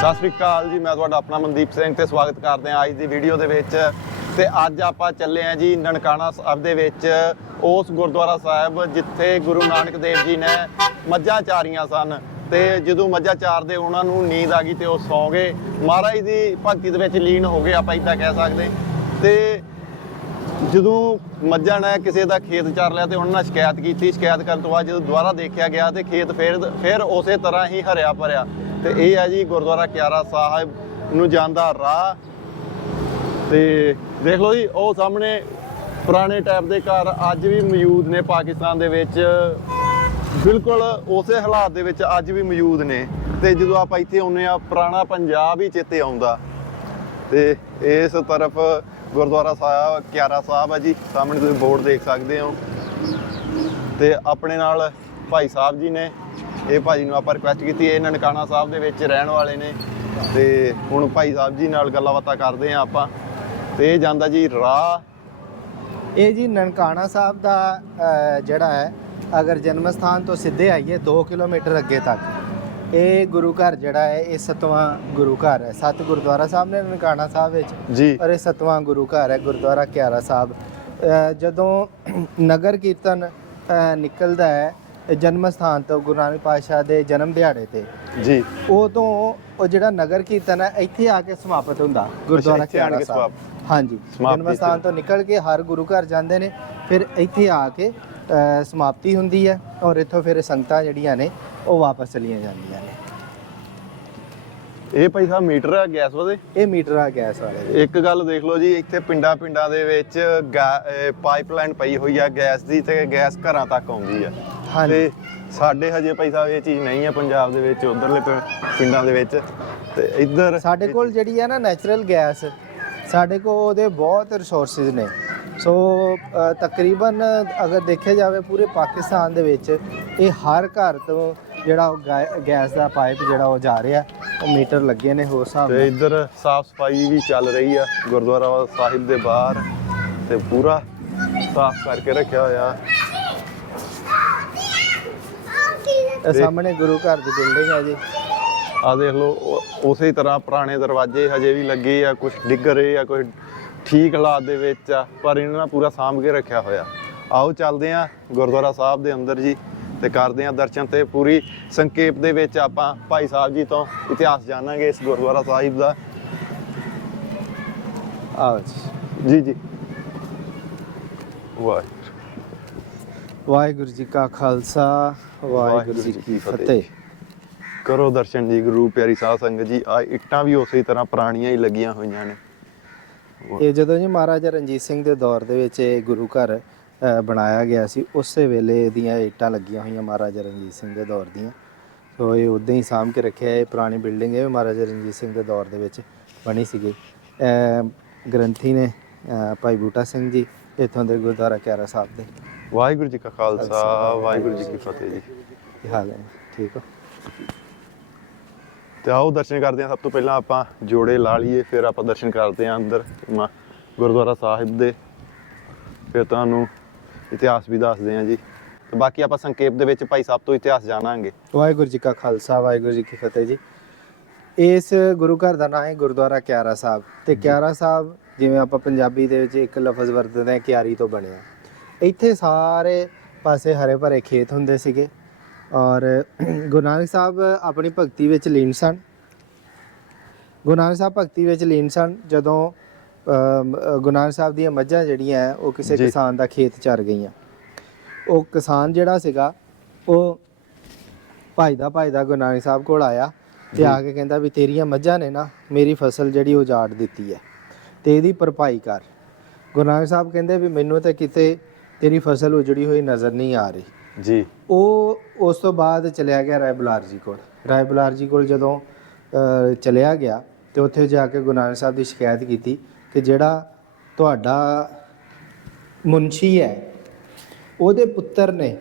ਸਤਿ ਸ੍ਰੀ ਅਕਾਲ ਜੀ, ਮੈਂ ਤੁਹਾਡਾ ਆਪਣਾ ਮਨਦੀਪ ਸਿੰਘ ਤੇ ਸਵਾਗਤ ਕਰਦੇ ਹਾਂ ਅੱਜ ਦੀ ਵੀਡੀਓ ਦੇ ਵਿੱਚ। ਤੇ ਅੱਜ ਆਪਾਂ ਚੱਲੇ ਹਾਂ ਜੀ ਨਨਕਾਣਾ ਸਾਹਿਬ ਦੇ ਵਿੱਚ, ਉਸ ਗੁਰਦੁਆਰਾ ਸਾਹਿਬ ਜਿੱਥੇ ਗੁਰੂ ਨਾਨਕ ਦੇਵ ਜੀ ਨੇ ਮੱਝਾਂ ਚਾਰੀਆਂ ਸਨ। ਤੇ ਜਦੋਂ ਮੱਝਾਂ ਚਾਰਦੇ, ਉਹਨਾਂ ਨੂੰ ਨੀਂਦ ਆ ਗਈ ਤੇ ਉਹ ਸੌਂ ਗਏ। ਮਹਾਰਾਜ ਦੀ ਭਗਤੀ ਦੇ ਵਿੱਚ ਲੀਨ ਹੋ ਗਏ ਆਪਾਂ ਇਦਾਂ ਕਹਿ ਸਕਦੇ। ਤੇ ਜਦੋਂ ਮੱਝਾਂ ਨੇ ਕਿਸੇ ਦਾ ਖੇਤ ਚਾਰ ਲਿਆ ਤੇ ਉਹਨਾਂ ਨੇ ਸ਼ਿਕਾਇਤ ਕੀਤੀ, ਸ਼ਿਕਾਇਤ ਕਰਨ ਤੋਂ ਬਾਅਦ ਜਦੋਂ ਦੁਬਾਰਾ ਦੇਖਿਆ ਗਿਆ ਤੇ ਖੇਤ ਫੇਰ ਫਿਰ ਉਸੇ ਤਰ੍ਹਾਂ ਹੀ ਹਰਿਆ ਭਰਿਆ। ਤੇ ਇਹ ਹੈ ਜੀ ਗੁਰਦੁਆਰਾ ਕਿਆਰਾ ਸਾਹਿਬ ਨੂੰ ਜਾਂਦਾ ਰਾਹ। ਤੇ ਦੇਖ ਲਓ ਜੀ, ਉਹ ਸਾਹਮਣੇ ਪੁਰਾਣੇ ਟਾਈਪ ਦੇ ਘਰ ਅੱਜ ਵੀ ਮੌਜੂਦ ਨੇ ਪਾਕਿਸਤਾਨ ਦੇ ਵਿੱਚ। ਬਿਲਕੁਲ ਉਸੇ ਹਾਲਾਤ ਦੇ ਵਿੱਚ ਅੱਜ ਵੀ ਮੌਜੂਦ ਨੇ। ਤੇ ਜਦੋਂ ਆਪਾਂ ਇੱਥੇ ਆਉਂਦੇ ਆ ਪੁਰਾਣਾ ਪੰਜਾਬ ਹੀ ਚੇਤੇ ਆਉਂਦਾ। ਤੇ ਇਸ ਤਰਫ ਗੁਰਦੁਆਰਾ ਸਾਹਿਬ, ਕਿਆਰਾ ਸਾਹਿਬ ਹੈ ਜੀ, ਸਾਹਮਣੇ ਤੁਸੀਂ ਬੋਰਡ ਦੇਖ ਸਕਦੇ ਹੋ। ਤੇ ਆਪਣੇ ਨਾਲ ਭਾਈ ਸਾਹਿਬ ਜੀ ਨੇ। ਇਹ ਭਾਜੀ ਨੂੰ ਆਪਾਂ ਰਿਕੁਐਸਟ ਕੀਤੀ ਇਹ ਨਨਕਾਣਾ ਸਾਹਿਬ ਦੇ ਵਿੱਚ ਰਹਿਣ ਵਾਲੇ ਨੇ। ਤੇ ਹੁਣ ਭਾਈ ਸਾਹਿਬ ਜੀ ਨਾਲ ਗੱਲਾਂ ਬਾਤਾਂ ਕਰਦੇ ਆ ਆਪਾਂ। ਤੇ ਇਹ ਜਾਂਦਾ ਜੀ ਰਾਹ। ਇਹ ਜੀ ਨਨਕਾਣਾ ਸਾਹਿਬ ਦਾ ਜਿਹੜਾ ਹੈ ਅਗਰ ਜਨਮ ਸਥਾਨ ਤੋਂ ਸਿੱਧੇ ਆਈਏ 2 ਕਿਲੋਮੀਟਰ ਅੱਗੇ ਤੱਕ। ਇਹ ਗੁਰੂ ਘਰ ਜਿਹੜਾ ਹੈ ਇਹ ਸਤਵਾਂ ਗੁਰੂ ਘਰ ਹੈ। ਸੱਤ ਗੁਰਦੁਆਰਾ ਸਾਹਿਬ ਨੇ ਨਨਕਾਣਾ ਸਾਹਿਬ ਵਿੱਚ। ਜੀ। ਔਰ ਇਹ ਸਤਵਾਂ ਗੁਰੂ ਘਰ ਹੈ ਗੁਰਦੁਆਰਾ ਕਿਆਰਾ ਸਾਹਿਬ। ਜਦੋਂ ਨਗਰ ਕੀਰਤਨ ਨਿਕਲਦਾ ਹੈ ਜਨਮ ਸਥਾਨ ਤੋਂ ਗੁਰੂ ਨਾਨਕ ਪਾਤਸ਼ਾਹ ਦੇ ਜਨਮ ਦਿਹਾੜੇ ਤੇ। ਜੀ। ਉਦੋਂ ਉਹ ਜਿਹੜਾ ਨਗਰ ਕੀਰਤਨ ਹੈ ਇੱਥੇ ਆ ਕੇ ਸਮਾਪਤ ਹੁੰਦਾ ਗੁਰਦੁਆਰਾ ਕੇ ਸਾਹਿਬ। ਹਾਂਜੀ। ਜਨਮ ਸਥਾਨ ਤੋਂ। ਨਿਕਲ ਕੇ ਹਰ ਗੁਰੂ ਘਰ ਜਾਂਦੇ ਨੇ ਫਿਰ ਇੱਥੇ ਆ ਕੇ ਸਮਾਪਤੀ ਹੁੰਦੀ ਹੈ ਔਰ ਇੱਥੋਂ ਫਿਰ ਸੰਗਤਾਂ ਜਿਹੜੀਆਂ ਨੇ ਉਹ ਵਾਪਸ ਚਲੀਆਂ ਜਾਂਦੀਆਂ ਨੇ। ਇਹ ਭਾਈ ਸਾਹਿਬ ਮੀਟਰ ਹੈ ਗੈਸ ਉਹਦੇ ਇਹ ਮੀਟਰ ਆ ਗੈਸ ਵਾਲੇ। ਇੱਕ ਗੱਲ ਦੇਖ ਲਓ ਜੀ ਇੱਥੇ ਪਿੰਡਾਂ ਪਿੰਡਾਂ ਦੇ ਵਿੱਚ ਪਾਈਪਲਾਈਨ ਪਈ ਹੋਈ ਆ ਗੈਸ ਦੀ ਤੇ ਗੈਸ ਘਰਾਂ ਤੱਕ ਆਉਂਦੀ ਆ। ਹਾਂਜੀ। ਤੇ ਸਾਡੇ ਹਜੇ ਭਾਈ ਸਾਹਿਬ ਇਹ ਚੀਜ਼ ਨਹੀਂ ਹੈ ਪੰਜਾਬ ਦੇ ਵਿੱਚ ਉਧਰਲੇ ਪਿੰਡਾਂ ਦੇ ਵਿੱਚ। ਤੇ ਇੱਧਰ ਸਾਡੇ ਕੋਲ ਜਿਹੜੀ ਹੈ ਨਾ ਨੈਚੁਰਲ ਗੈਸ ਸਾਡੇ ਕੋਲ ਉਹਦੇ ਬਹੁਤ ਰਿਸੋਰਸਿਸ ਨੇ। ਸੋ ਅ, ਤਕਰੀਬਨ ਅਗਰ ਦੇਖਿਆ ਜਾਵੇ ਪੂਰੇ ਪਾਕਿਸਤਾਨ ਦੇ ਵਿੱਚ ਇਹ ਹਰ ਘਰ ਤੋਂ ਜਿਹੜਾ ਉਹ ਗੈ- ਗੈਸ ਦਾ ਪਾਈਪ ਜਿਹੜਾ ਉਹ ਜਾ ਰਿਹਾ ਉਹ ਮੀਟਰ ਲੱਗੇ ਨੇ ਹੋਰ ਹਿਸਾਬ ਤੇ ਨਾਲ। ਇੱਧਰ ਸਾਫ਼ ਸਫ਼ਾਈ ਵੀ ਚੱਲ ਰਹੀ ਆ ਗੁਰਦੁਆਰਾ ਸਾਹਿਬ ਦੇ ਬਾਹਰ ਤੇ ਪੂਰਾ ਸਾਫ਼ ਕਰਕੇ ਰੱਖਿਆ ਹੋਇਆ। ਇਹ ਸਾਹਮਣੇ ਗੁਰੂ ਘਰ ਦੀ ਬਿਲਡਿੰਗ ਹੈ ਜੀ। ਆ ਦੇਖ ਲਓ ਉਹ- ਉਸੇ ਤਰ੍ਹਾਂ ਪੁਰਾਣੇ ਦਰਵਾਜ਼ੇ ਹਜੇ ਵੀ ਲੱਗੇ ਆ ਕੁਝ ਡਿੱਗ ਰਹੇ ਆ ਕੁਝ ਠੀਕ ਹਾਲਾਤ ਦੇ ਵਿੱਚ ਆ ਪਰ ਇਹਨਾਂ ਨੇ ਪੂਰਾ ਸਾਂਭ ਕੇ ਰੱਖਿਆ ਹੋਇਆ। ਆਓ ਚੱਲਦੇ ਆ ਗੁਰਦੁਆਰਾ ਸਾਹਿਬ ਦੇ ਅੰਦਰ ਜੀ ਤੇ ਕਰਦੇ ਆ ਦਰਸ਼ਨ ਤੇ ਪੂਰੀ ਸੰਖੇਪ ਦੇ ਵਿੱਚ ਆਪਾਂ ਭਾਈ ਸਾਹਿਬ ਜੀ ਤੋਂ ਇਤਿਹਾਸ ਜਾਣਾਂਗੇ ਇਸ ਗੁਰਦੁਆਰਾ ਸਾਹਿਬ ਦਾ। ਆਓ ਜੀ। ਜੀ ਜੀ। ਵਾਹ ਵਾਹਿਗੁਰੂ ਜੀ ਕਾ ਖਾਲਸਾ ਵਾਹਿਗੁਰੂ ਜੀ ਕੀ ਫਤਿਹ। ਕਰੋ ਦਰਸ਼ਨ ਜੀ ਗੁਰੂ ਪਿਆਰੀ ਸਾਧ ਸੰਗਤ ਜੀ ਆ ਇੱਟਾਂ ਵੀ ਉਸੇ ਤਰ੍ਹਾਂ ਪੁਰਾਣੀਆਂ ਹੀ ਲੱਗੀਆਂ ਹੋਈਆਂ ਨੇ। ਇਹ ਜਦੋਂ ਜੀ ਮਹਾਰਾਜਾ ਰਣਜੀਤ ਸਿੰਘ ਦੇ ਦੌਰ ਦੇ ਵਿੱਚ ਇਹ ਗੁਰੂ ਘਰ ਬਣਾਇਆ ਗਿਆ ਸੀ ਉਸੇ ਵੇਲੇ ਦੀਆਂ ਇੱਟਾਂ ਲੱਗੀਆਂ ਹੋਈਆਂ ਮਹਾਰਾਜਾ ਰਣਜੀਤ ਸਿੰਘ ਦੇ ਦੌਰ ਦੀਆਂ। ਸੋ ਇਹ ਉਦਾਂ ਹੀ ਸਾਂਭ ਕੇ ਰੱਖਿਆ ਇਹ ਪੁਰਾਣੀ ਬਿਲਡਿੰਗ ਹੈ ਮਹਾਰਾਜਾ ਰਣਜੀਤ ਸਿੰਘ ਦੇ ਦੌਰ ਦੇ ਵਿੱਚ ਬਣੀ ਸੀਗੀ। ਗ੍ਰੰਥੀ ਨੇ ਭਾਈ ਬੂਟਾ ਸਿੰਘ ਜੀ ਇੱਥੋਂ ਦੇ ਗੁਰਦੁਆਰਾ ਕਿਆਰਾ ਸਾਹਿਬ ਦੇ। ਵਾਹਿਗੁਰੂ ਜੀ ਕਾ ਖਾਲਸਾ ਵਾਹਿਗੁਰੂ ਜੀ ਕੀ ਫਤਿਹ ਜੀ। ਕੀ ਹਾਲ ਹੈ? ਠੀਕ ਹੋ? ਤੇ ਆਓ ਦਰਸ਼ਨ ਕਰਦੇ ਹਾਂ ਸਭ ਤੋਂ ਪਹਿਲਾਂ ਆਪਾਂ ਜੋੜੇ ਲਾ ਲਈਏ ਫਿਰ ਆਪਾਂ ਦਰਸ਼ਨ ਕਰਦੇ ਹਾਂ ਅੰਦਰ ਗੁਰਦੁਆਰਾ ਸਾਹਿਬ ਦੇ। ਫਿਰ ਤੁਹਾਨੂੰ ਇਤਿਹਾਸ ਵੀ ਦੱਸਦੇ ਹਾਂ ਜੀ। ਤੇ ਬਾਕੀ ਆਪਾਂ ਸੰਖੇਪ ਦੇ ਵਿੱਚ ਭਾਈ ਸਾਹਿਬ ਤੋਂ ਇਤਿਹਾਸ ਜਾਣਾਂਗੇ। ਵਾਹਿਗੁਰੂ ਜੀ ਕਾ ਖਾਲਸਾ ਵਾਹਿਗੁਰੂ ਜੀ ਕੀ ਫਤਿਹ ਜੀ। ਇਸ ਗੁਰੂ ਘਰ ਦਾ ਨਾਮ ਹੈ ਗੁਰਦੁਆਰਾ ਕਿਆਰਾ ਸਾਹਿਬ। ਤੇ ਕਿਆਰਾ ਸਾਹਿਬ ਜਿਵੇਂ ਆਪਾਂ ਪੰਜਾਬੀ ਦੇ ਵਿੱਚ ਇੱਕ ਲਫ਼ਜ਼ ਵਰਤਦੇ ਹਾਂ ਕਿਆਰੀ ਤੋਂ ਬਣਿਆ। ਇੱਥੇ ਸਾਰੇ ਪਾਸੇ ਹਰੇ ਭਰੇ ਖੇਤ ਹੁੰਦੇ ਸੀਗੇ ਔਰ ਗੁਰੂ ਨਾਨਕ ਸਾਹਿਬ ਆਪਣੀ ਭਗਤੀ ਵਿੱਚ ਲੀਨ ਸਨ। ਗੁਰੂ ਨਾਨਕ ਸਾਹਿਬ ਭਗਤੀ ਵਿੱਚ ਲੀਨ ਸਨ ਜਦੋਂ ਗੁਰੂ ਨਾਨਕ ਸਾਹਿਬ ਦੀਆਂ ਮੱਝਾਂ ਜਿਹੜੀਆਂ ਉਹ ਕਿਸੇ। ਕਿਸਾਨ ਦਾ ਖੇਤ ਚਰ ਗਈਆਂ। ਉਹ ਕਿਸਾਨ ਜਿਹੜਾ ਸੀਗਾ ਉਹ ਭਜਦਾ ਭਜਦਾ ਗੁਰੂ ਨਾਨਕ ਸਾਹਿਬ ਕੋਲ ਆਇਆ ਤੇ ਆ ਕੇ ਕਹਿੰਦਾ ਵੀ ਤੇਰੀਆਂ ਮੱਝਾਂ ਨੇ ਨਾ ਮੇਰੀ ਫਸਲ ਜਿਹੜੀ ਉਜਾੜ ਦਿੱਤੀ ਹੈ ਤੇ ਇਹਦੀ ਭਰਪਾਈ ਕਰ। ਗੁਰੂ ਨਾਨਕ ਸਾਹਿਬ ਕਹਿੰਦੇ ਵੀ ਮੈਨੂੰ ਤਾਂ ਕਿਤੇ ਤੇਰੀ ਫਸਲ ਉਜੜੀ ਹੋਈ ਨਜ਼ਰ ਨਹੀਂ ਆ ਰਹੀ। ਜੀ। ਉਹ ਉਸ ਤੋਂ ਬਾਅਦ ਚਲਿਆ ਗਿਆ ਰਾਏ ਬੁਲਾਰ ਜੀ ਕੋਲ। ਰਾਏ ਬੁਲਾਰ ਜੀ ਕੋਲ ਜਦੋਂ ਚਲਿਆ ਗਿਆ ਤੇ ਉੱਥੇ ਜਾ ਕੇ ਨਾਨਕ ਸਾਹਿਬ ਦੀ ਸ਼ਿਕਾਇਤ ਕੀਤੀ ਕਿ ਜਿਹੜਾ ਤੁਹਾਡਾ ਮੁੰਸ਼ੀ ਹੈ ਉਹਦੇ ਪੁੱਤਰ ਨੇ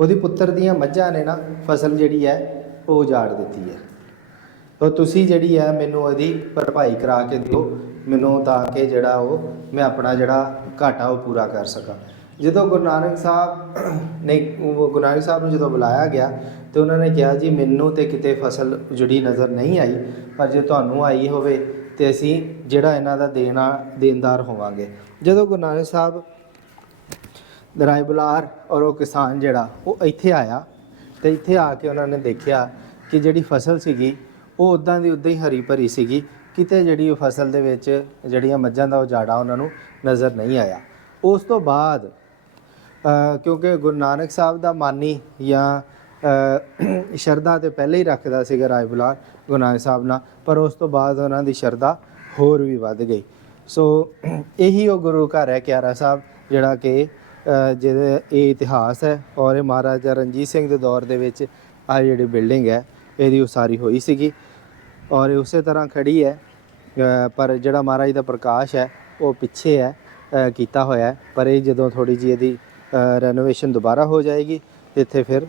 ਉਹਦੀ ਪੁੱਤਰ ਦੀਆਂ ਮੱਝਾਂ ਨੇ ਨਾ ਫਸਲ ਜਿਹੜੀ ਹੈ ਉਹ ਉਜਾੜ ਦਿੱਤੀ ਹੈ। ਤਾਂ ਤੁਸੀਂ ਜਿਹੜੀ ਹੈ ਮੈਨੂੰ ਉਹਦੀ ਭਰਪਾਈ ਕਰਾ ਕੇ ਦਿਓ, ਮੈਨੂੰ ਤਾਂ ਕਿ ਜਿਹੜਾ ਉਹ ਮੈਂ ਆਪਣਾ ਜਿਹੜਾ ਘਾਟਾ ਉਹ ਪੂਰਾ ਕਰ ਸਕਾਂ। ਜਦੋਂ ਗੁਰੂ ਨਾਨਕ ਸਾਹਿਬ ਨੇ ਗੁਰੂ ਨਾਨਕ ਸਾਹਿਬ ਨੂੰ ਜਦੋਂ ਬੁਲਾਇਆ ਗਿਆ, ਤੇ ਉਹਨਾਂ ਨੇ ਕਿਹਾ, ਜੀ, ਮੈਨੂੰ ਤੇ ਕਿਤੇ ਫਸਲ ਜੁੜੀ ਨਜ਼ਰ ਨਹੀਂ ਆਈ, ਪਰ ਜੇ ਤੁਹਾਨੂੰ ਆਈ ਹੋਵੇ, ਤੇ ਅਸੀਂ ਜਿਹੜਾ ਇਹਨਾਂ ਦਾ ਦੇਣਾ, ਦੇਣਦਾਰ ਹੋਵਾਂਗੇ। ਜਦੋਂ ਗੁਰੂ ਨਾਨਕ ਸਾਹਿਬ ਦਰਾਈ ਬੁਲਾਰ ਔਰ ਉਹ ਕਿਸਾਨ ਜਿਹੜਾ, ਉਹ ਇੱਥੇ ਆਇਆ ਤੇ ਇੱਥੇ ਆ ਕੇ ਉਹਨਾਂ ਨੇ ਦੇਖਿਆ ਕਿ ਜਿਹੜੀ ਫਸਲ ਸੀਗੀ ਉਹ ਉਦਾਂ ਦੀ ਉਦਾਂ ਹੀ ਹਰੀ ਭਰੀ ਸੀਗੀ, ਕਿਤੇ ਜਿਹੜੀ ਉਹ ਫਸਲ ਦੇ ਵਿੱਚ ਜਿਹੜੀਆਂ ਮੱਝਾਂ ਦਾ ਉਜਾੜਾ ਉਹਨਾਂ ਨੂੰ ਨਜ਼ਰ ਨਹੀਂ ਆਇਆ। ਉਸ ਤੋਂ ਬਾਅਦ ਕਿਉਂਕਿ ਗੁਰੂ ਨਾਨਕ ਸਾਹਿਬ ਦਾ ਮਾਨੀ ਜਾਂ ਸ਼ਰਧਾ ਤੇ ਪਹਿਲੇ ਹੀ ਰੱਖਦਾ ਸੀਗਾ ਰਾਏ ਬੁਲਾਰ ਗੁਰੂ ਨਾਨਕ ਸਾਹਿਬ ਨਾਲ, ਪਰ ਉਸ ਤੋਂ ਬਾਅਦ ਉਹਨਾਂ ਦੀ ਸ਼ਰਧਾ ਹੋਰ ਵੀ ਵੱਧ ਗਈ। ਸੋ, ਇਹੀ ਉਹ ਗੁਰੂ ਘਰ ਹੈ ਕਿਆਰਾ ਸਾਹਿਬ, ਜਿਹੜਾ ਕਿ ਜਿਹਦੇ ਇਹ ਇਤਿਹਾਸ ਹੈ ਔਰ ਇਹ ਮਹਾਰਾਜਾ ਰਣਜੀਤ ਸਿੰਘ ਦੇ ਦੌਰ ਦੇ ਵਿੱਚ ਆ ਜਿਹੜੀ ਬਿਲਡਿੰਗ ਹੈ, ਇਹਦੀ ਉਸਾਰੀ ਹੋਈ ਸੀਗੀ। ਔਰ ਉਸੇ ਤਰ੍ਹਾਂ ਖੜੀ ਹੈ। ਪਰ ਜਿਹੜਾ ਮਹਾਰਾਜ ਦਾ ਪ੍ਰਕਾਸ਼ ਹੈ ਉਹ ਪਿੱਛੇ ਹੈ ਕੀਤਾ ਹੋਇਆ ਪਰ ਇਹ ਜਦੋਂ ਥੋੜੀ ਜਿਹੀ ਇਹਦੀ ਰੈਨੋਵੇਸ਼ਨ ਦੁਬਾਰਾ ਹੋ ਜਾਏਗੀ ਇੱਥੇ ਫਿਰ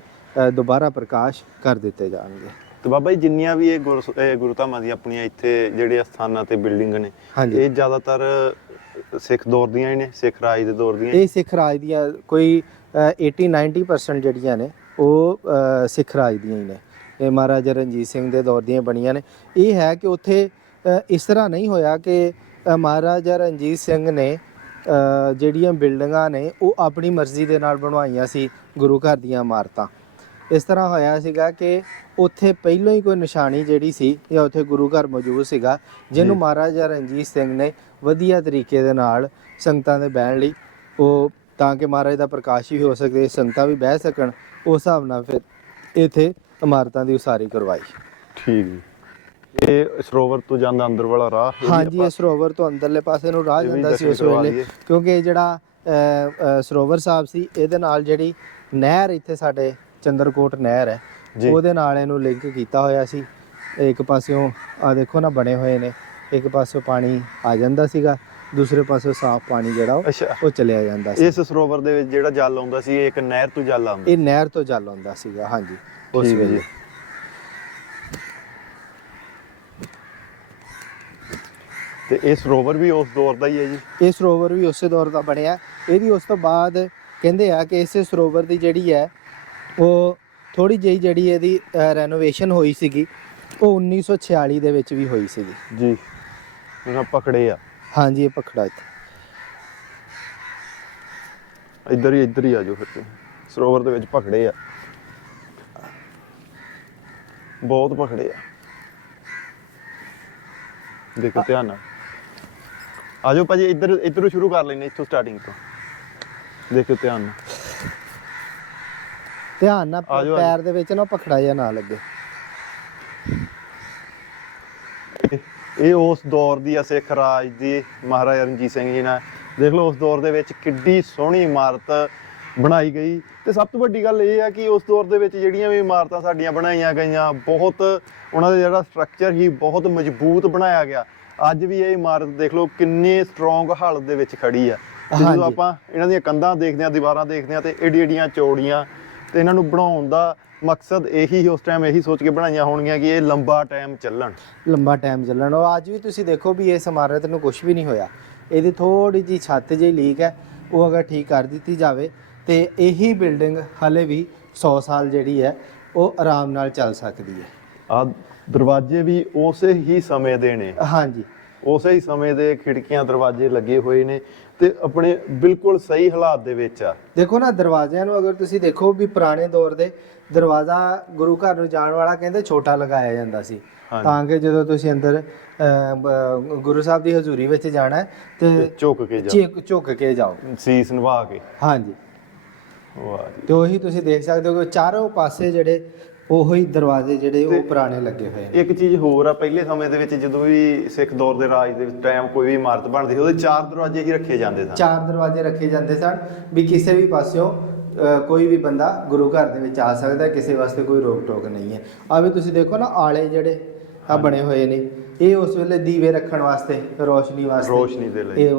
ਦੁਬਾਰਾ ਪ੍ਰਕਾਸ਼ ਕਰ ਦਿੱਤੇ ਜਾਣਗੇ। ਤੇ ਬਾਬਾ ਜੀ ਜਿੰਨੀਆਂ ਵੀ ਇਹ ਗੁਰ ਇਹ ਗੁਰਧਾਮਾਂ ਦੀਆਂ ਆਪਣੀਆਂ ਇੱਥੇ ਜਿਹੜੇ ਸਥਾਨਾਂ ਤੇ ਬਿਲਡਿੰਗ ਨੇ ਇਹ ਜ਼ਿਆਦਾਤਰ ਸਿੱਖ ਦੌਰ ਦੀਆਂ ਹੀ ਨੇ ਸਿੱਖ ਰਾਜ ਦੇ ਦੌਰ ਦੀਆਂ? ਇਹ ਸਿੱਖ ਰਾਜ ਦੀਆਂ ਕੋਈ 80 90% ਜਿਹੜੀਆਂ ਨੇ ਉਹ ਸਿੱਖ ਰਾਜ ਦੀਆਂ ਹੀ ਨੇ। ਇਹ ਮਹਾਰਾਜਾ ਰਣਜੀਤ ਸਿੰਘ ਦੇ ਦੌਰ ਦੀਆਂ ਬਣੀਆਂ ਨੇ ਇਹ ਹੈ ਕਿ ਉੱਥੇ ਇਸ ਤਰ੍ਹਾਂ ਨਹੀਂ ਹੋਇਆ ਕਿ ਮਹਾਰਾਜਾ ਰਣਜੀਤ ਸਿੰਘ ਨੇ ਜਿਹੜੀਆਂ ਬਿਲਡਿੰਗਾਂ ਨੇ ਉਹ ਆਪਣੀ ਮਰਜ਼ੀ ਦੇ ਨਾਲ ਬਣਵਾਈਆਂ ਸੀ ਗੁਰੂ ਘਰ ਦੀਆਂ ਇਮਾਰਤਾਂ ਇਸ ਤਰ੍ਹਾਂ ਹੋਇਆ ਸੀਗਾ ਕਿ ਉੱਥੇ ਪਹਿਲਾਂ ਹੀ ਕੋਈ ਨਿਸ਼ਾਨੀ ਜਿਹੜੀ ਸੀ ਜਾਂ ਉੱਥੇ ਗੁਰੂ ਘਰ ਮੌਜੂਦ ਸੀਗਾ ਜਿਹਨੂੰ। ਮਹਾਰਾਜਾ ਰਣਜੀਤ ਸਿੰਘ ਨੇ ਵਧੀਆ ਤਰੀਕੇ ਦੇ ਨਾਲ ਸੰਗਤਾਂ ਦੇ ਬਹਿਣ ਲਈ ਉਹ ਤਾਂ ਕਿ ਮਹਾਰਾਜ ਦਾ ਪ੍ਰਕਾਸ਼ ਵੀ ਹੋ ਸਕੇ ਸੰਗਤਾਂ ਵੀ ਬਹਿ ਸਕਣ ਉਸ ਹਿਸਾਬ ਨਾਲ ਫਿਰ ਇੱਥੇ ਇਮਾਰਤਾਂ ਦੀ ਉਸਾਰੀ ਕਰਵਾਈ। ਠੀਕ ਜੀ। ਇਹ ਸਰੋਵਰ ਤੋਂ ਜਾਂਦਾ ਅੰਦਰ ਵਾਲਾ ਰਾਹ ਹਾਂਜੀ ਇਹ ਸਰੋਵਰ ਤੋਂ ਅੰਦਰਲੇ ਪਾਸੇ ਨੂੰ ਰਾਹ ਜਾਂਦਾ ਸੀ ਉਸ ਵੇਲੇ। ਕਿਉਂਕਿ ਇਹ ਜਿਹੜਾ ਸਰੋਵਰ ਸਾਹਿਬ ਸੀ ਇਹਦੇ ਨਾਲ ਜਿਹੜੀ ਨਹਿਰ ਇੱਥੇ ਸਾਡੇ ਚੰਦਰਕੋਟ ਨਹਿਰ ਹੈ। ਉਹਦੇ ਨਾਲ ਇਹਨੂੰ ਲਿੰਕ ਕੀਤਾ ਹੋਇਆ ਸੀ। ਇੱਕ ਪਾਸਿਓਂ ਆ ਦੇਖੋ ਨਾ ਬਣੇ ਹੋਏ ਨੇ। ਇੱਕ ਪਾਸਿਓਂ ਪਾਣੀ ਆ ਜਾਂਦਾ ਸੀਗਾ। ਦੂਸਰੇ ਪਾਸਿਓਂ ਸਾਫ਼ ਪਾਣੀ ਜਿਹੜਾ ਉਹ- ਅੱਛਾ। ਉਹ ਚਲਿਆ ਜਾਂਦਾ ਸੀ। ਇਸ ਸਰੋਵਰ ਦੇ ਵਿੱਚ ਜਿਹੜਾ ਜਲ ਆਉਂਦਾ ਸੀ ਇਹ ਇੱਕ ਨਹਿਰ ਤੋਂ ਜਲ ਆਉਂਦਾ ਇਹ ਨਹਿਰ ਤੋਂ ਜਲ ਆਉਂਦਾ ਸੀਗਾ ਹਾਂਜੀ। ਉਸ ਵੇਲੇ। ਤੇ ਇਹ ਸਰੋਵਰ ਵੀ ਉਸ ਦੌਰ ਦਾ ਹੀ ਹੈ ਜੀ? ਇਹ ਸਰੋਵਰ ਵੀ ਉਸੇ ਦੌਰ ਦਾ ਬਣਿਆ। ਇਹਦੀ ਉਸ ਤੋਂ ਬਾਅਦ ਕਹਿੰਦੇ ਆ ਕਿ ਇਸੇ ਸਰੋਵਰ ਦੀ ਜਿਹੜੀ ਹੈ ਉਹ ਥੋੜੀ ਜਿਹੀ ਜਿਹੜੀ ਇਹਦੀ ਰੈਨੋਵੇਸ਼ਨ ਹੋਈ ਸੀਗੀ ਉਹ 1946 ਦੇ ਵਿੱਚ ਵੀ ਹੋਈ ਸੀਗੀ। ਜੀ। ਉਹਨਾਂ ਪਕੜੇ ਆ। ਹਾਂਜੀ ਇਹ ਪਖੜਾ ਇੱਥੇ। ਇੱਧਰ ਹੀ ਇੱਧਰ ਹੀ ਆ ਜਾਓ ਫਿਰ ਤੁਸੀਂ। ਸਰੋਵਰ ਦੇ ਵਿੱਚ ਪਕੜੇ ਆ। ਬਹੁਤ ਪਕੜੇ ਆ। ਦੇਖੋ ਧਿਆਨ ਨਾਲ। ਆ ਜਾਓ ਭਾਜੀ ਇੱਧਰ ਇੱਧਰੋਂ ਸ਼ੁਰੂ ਕਰ ਲੈਨੇ ਇੱਥੋਂ ਸਟਾਰਟਿੰਗ ਤੋਂ। ਦੇਖੋ ਧਿਆਨ ਨਾਲ। ਧਿਆਨ ਨਾਲ ਪੈਰ ਦੇ ਵਿੱਚ ਨਾ ਪਖੜਾ ਜਿਹਾ ਨਾ ਲੱਗੇ। ਇਹ- ਉਸ ਦੌਰ ਦੀ ਆ ਸਿੱਖ ਰਾਜ ਦੀ ਮਹਾਰਾਜਾ ਰਣਜੀਤ ਸਿੰਘ ਜੀ ਨੇ ਦੇਖ ਲਓ ਉਸ ਦੌਰ ਦੇ ਵਿੱਚ ਕਿੱਡੀ ਸੋਹਣੀ ਇਮਾਰਤ ਬਣਾਈ ਗਈ। ਤੇ ਸਭ ਤੋਂ ਵੱਡੀ ਗੱਲ ਇਹ ਆ ਕਿ ਉਸ ਦੌਰ ਦੇ ਵਿੱਚ ਜਿਹੜੀਆਂ ਵੀ ਇਮਾਰਤਾਂ ਸਾਡੀਆਂ ਬਣਾਈਆਂ ਗਈਆਂ ਬਹੁਤ ਉਹਨਾਂ ਦਾ ਜਿਹੜਾ ਸਟਰਕਚਰ ਹੀ ਬਹੁਤ ਮਜ਼ਬੂਤ ਬਣਾਇਆ ਗਿਆ। ਅੱਜ ਵੀ ਇਹ ਇਮਾਰਤ ਦੇਖ ਲਓ ਕਿੰਨੇ ਸਟਰੋਂਗ ਹਾਲਤ ਦੇ ਵਿੱਚ ਖੜੀ ਆ। ਜਦੋਂ ਆਪਾਂ ਇਹਨਾਂ ਦੀਆਂ ਕੰਧਾਂ ਦੇਖਦੇ ਆ ਦੀਵਾਰਾਂ ਦੇਖਦੇ ਆ ਤੇ ਏਡੀ ਏਡੀਆਂ ਚੌੜੀਆਂ ਤੇ ਇਹਨਾਂ ਨੂੰ ਬਣਾਉਣ ਦਾ ਮਕਸਦ ਇਹੀ ਉਸ ਟਾਈਮ ਇਹੀ ਸੋਚ ਕੇ ਬਣਾਈਆਂ ਹੋਣਗੀਆਂ ਕਿ ਇਹ ਲੰਬਾ ਟਾਈਮ ਚੱਲਣ। ਲੰਬਾ ਟਾਈਮ ਚੱਲਣ। ਉਹ ਅੱਜ ਵੀ ਤੁਸੀਂ ਦੇਖੋ ਵੀ ਇਸ ਇਮਾਰਤ ਨੂੰ ਕੁਝ ਵੀ ਨਹੀਂ ਹੋਇਆ। ਇਹਦੀ ਥੋੜੀ ਜੀ ਛੱਤ ਜਿਹੀ ਲੀਕ ਹੈ ਉਹ ਅਗਰ ਠੀਕ ਕਰ ਦਿੱਤੀ ਜਾਵੇ ਤੇ ਇਹੀ ਬਿਲਡਿੰਗ ਹਲੇ ਵੀ 100 ਸਾਲ ਜਿਹੜੀ ਹੈ ਉਹ ਆਰਾਮ ਨਾਲ ਚੱਲ ਸਕਦੀ ਹੈ। ਆ ਦਰਵਾਜ਼ੇ ਵੀ ਉਸੇ ਹੀ ਸਮੇਂ ਦੇ ਨੇ। ਹਾਂਜੀ। ਉਸੇ ਹੀ ਸਮੇਂ ਦੇ ਖਿੜਕੀਆਂ ਦਰਵਾਜ਼ੇ ਲੱਗੇ ਹੋਏ ਨੇ ਤੇ ਆਪਣੇ ਬਿਲਕੁਲ ਸਹੀ ਹਾਲਾਤ ਦੇ ਵਿੱਚ ਆ। ਦੇਖੋ ਨਾ ਦਰਵਾਜ਼ਿਆਂ ਨੂੰ ਅਗਰ ਤੁਸੀਂ ਦੇਖੋ ਵੀ ਪੁਰਾਣੇ ਦੌਰ ਦੇ ਦਰਵਾਜ਼ਾ ਗੁਰੂ ਘਰ ਨੂੰ ਜਾਣ ਵਾਲਾ ਕਹਿੰਦੇ ਛੋਟਾ ਲਗਾਇਆ ਜਾਂਦਾ ਸੀ। ਤਾਂ ਕਿ ਜਦੋਂ ਤੁਸੀਂ ਅੰਦਰ ਗੁਰੂ ਸਾਹਿਬ ਦੀ ਹਜ਼ੂਰੀ ਵਿੱਚ ਜਾਣਾ ਤੇ ਝੁਕ ਕੇ ਜਾ ਝੁਕ ਕੇ ਜਾਓ। ਸੀਸ ਨਿਭਾ ਕੇ। ਹਾਂਜੀ। ਵਾਹ ਜੀ। ਤੇ ਉਹੀ ਤੁਸੀਂ ਦੇਖ ਸਕਦੇ ਹੋ ਕਿ ਚਾਰੋਂ ਪਾਸੇ ਜਿਹੜੇ ਉਹੀ ਦਰਵਾਜ਼ੇ ਜਿਹੜੇ ਉਹ ਪੁਰਾਣੇ ਲੱਗੇ ਹੋਏ ਨੇ। ਇੱਕ ਚੀਜ਼ ਹੋਰ ਆ ਪਹਿਲੇ ਸਮੇਂ ਦੇ ਵਿੱਚ ਜਦੋਂ ਵੀ ਸਿੱਖ ਦੌਰ ਦੇ ਰਾਜ ਦੇ ਵਿੱਚ ਟਾਈਮ ਕੋਈ ਵੀ ਇਮਾਰਤ ਬਣਦੀ ਸੀ ਉਹਦੇ ਚਾਰ ਦਰਵਾਜ਼ੇ ਹੀ ਰੱਖੇ ਜਾਂਦੇ ਸਨ। ਚਾਰ ਦਰਵਾਜ਼ੇ ਰੱਖੇ ਜਾਂਦੇ ਸਨ ਵੀ ਕਿਸੇ ਵੀ ਪਾਸਿਓਂ ਕੋਈ ਵੀ ਬੰਦਾ ਗੁਰੂ ਘਰ ਦੇ ਵਿੱਚ ਆ ਸਕਦਾ ਕਿਸੇ ਵਾਸਤੇ ਕੋਈ ਰੋਕ ਟੋਕ ਨਹੀਂ ਹੈ। ਆ ਵੀ ਤੁਸੀਂ ਦੇਖੋ ਨਾ ਆਲੇ ਜਿਹੜੇ ਆ ਬਣੇ ਹੋਏ ਨੇ ਇਹ ਉਸ ਵੇਲੇ ਦੀਵੇ ਰੱਖਣ ਵਾਸਤੇ ਰੋਸ਼ਨੀ ਵਾਸਤੇ ਰੋਸ਼ਨੀ ਦੇ ਲਈ। ਇਹ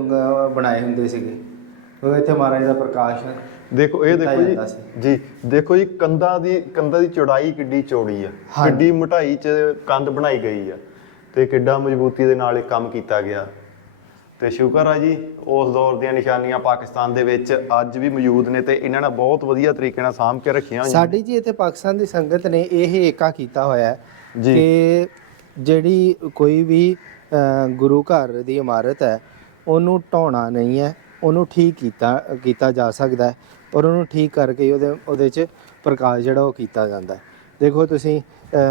ਬਣਾਏ ਹੁੰਦੇ ਸੀਗੇ। ਉਹ ਇੱਥੇ ਮਹਾਰਾਜ ਦਾ ਪ੍ਰਕਾਸ਼ ਦੇਖੋ ਇਹ ਦੇਖੋ। ਜੀ ਜੀ ਦੇਖੋ ਜੀ ਕੰਧਾਂ ਦੀ ਕੰਧਾਂ ਦੀ ਚੌੜਾਈ ਕਿੱਡੀ ਚੌੜੀ ਆ। ਕਿੱਡੀ ਮੋਟਾਈ 'ਚ ਕੰਧ ਬਣਾਈ ਗਈ ਆ ਤੇ ਕਿੱਡਾ ਮਜ਼ਬੂਤੀ ਦੇ ਨਾਲ ਇਹ ਕੰਮ ਕੀਤਾ ਗਿਆ ਤੇ ਸ਼ੁਕਰ ਆ ਜੀ ਉਸ ਦੌਰ ਦੀਆਂ ਨਿਸ਼ਾਨੀਆਂ ਪਾਕਿਸਤਾਨ ਦੇ ਵਿੱਚ ਅੱਜ ਵੀ ਮੌਜੂਦ ਨੇ ਤੇ ਇਹਨਾਂ ਨੇ ਬਹੁਤ ਵਧੀਆ ਤਰੀਕੇ ਨਾਲ ਸਾਂਭ ਕੇ ਰੱਖੀਆਂ ਹੋਈਆਂ ਸਾਡੀ ਜੀ ਇੱਥੇ ਪਾਕਿਸਤਾਨ ਦੀ ਸੰਗਤ ਨੇ ਇਹ ਏਕਾ ਕੀਤਾ ਹੋਇਆ ਹੈ ਜੀ। ਕਿ ਜਿਹੜੀ ਕੋਈ ਵੀ ਗੁਰੂ ਘਰ ਦੀ ਇਮਾਰਤ ਹੈ ਉਹਨੂੰ ਢਾਉਣਾ ਨਹੀਂ ਹੈ ਉਹਨੂੰ ਠੀਕ ਕੀਤਾ ਕੀਤਾ ਜਾ ਸਕਦਾ ਹੈ ਔਰ ਉਹਨੂੰ ਠੀਕ ਕਰਕੇ ਹੀ ਉਹਦੇ ਉਹਦੇ 'ਚ ਪ੍ਰਕਾਸ਼ ਜਿਹੜਾ ਉਹ ਕੀਤਾ ਜਾਂਦਾ ਹੈ। ਦੇਖੋ ਤੁਸੀਂ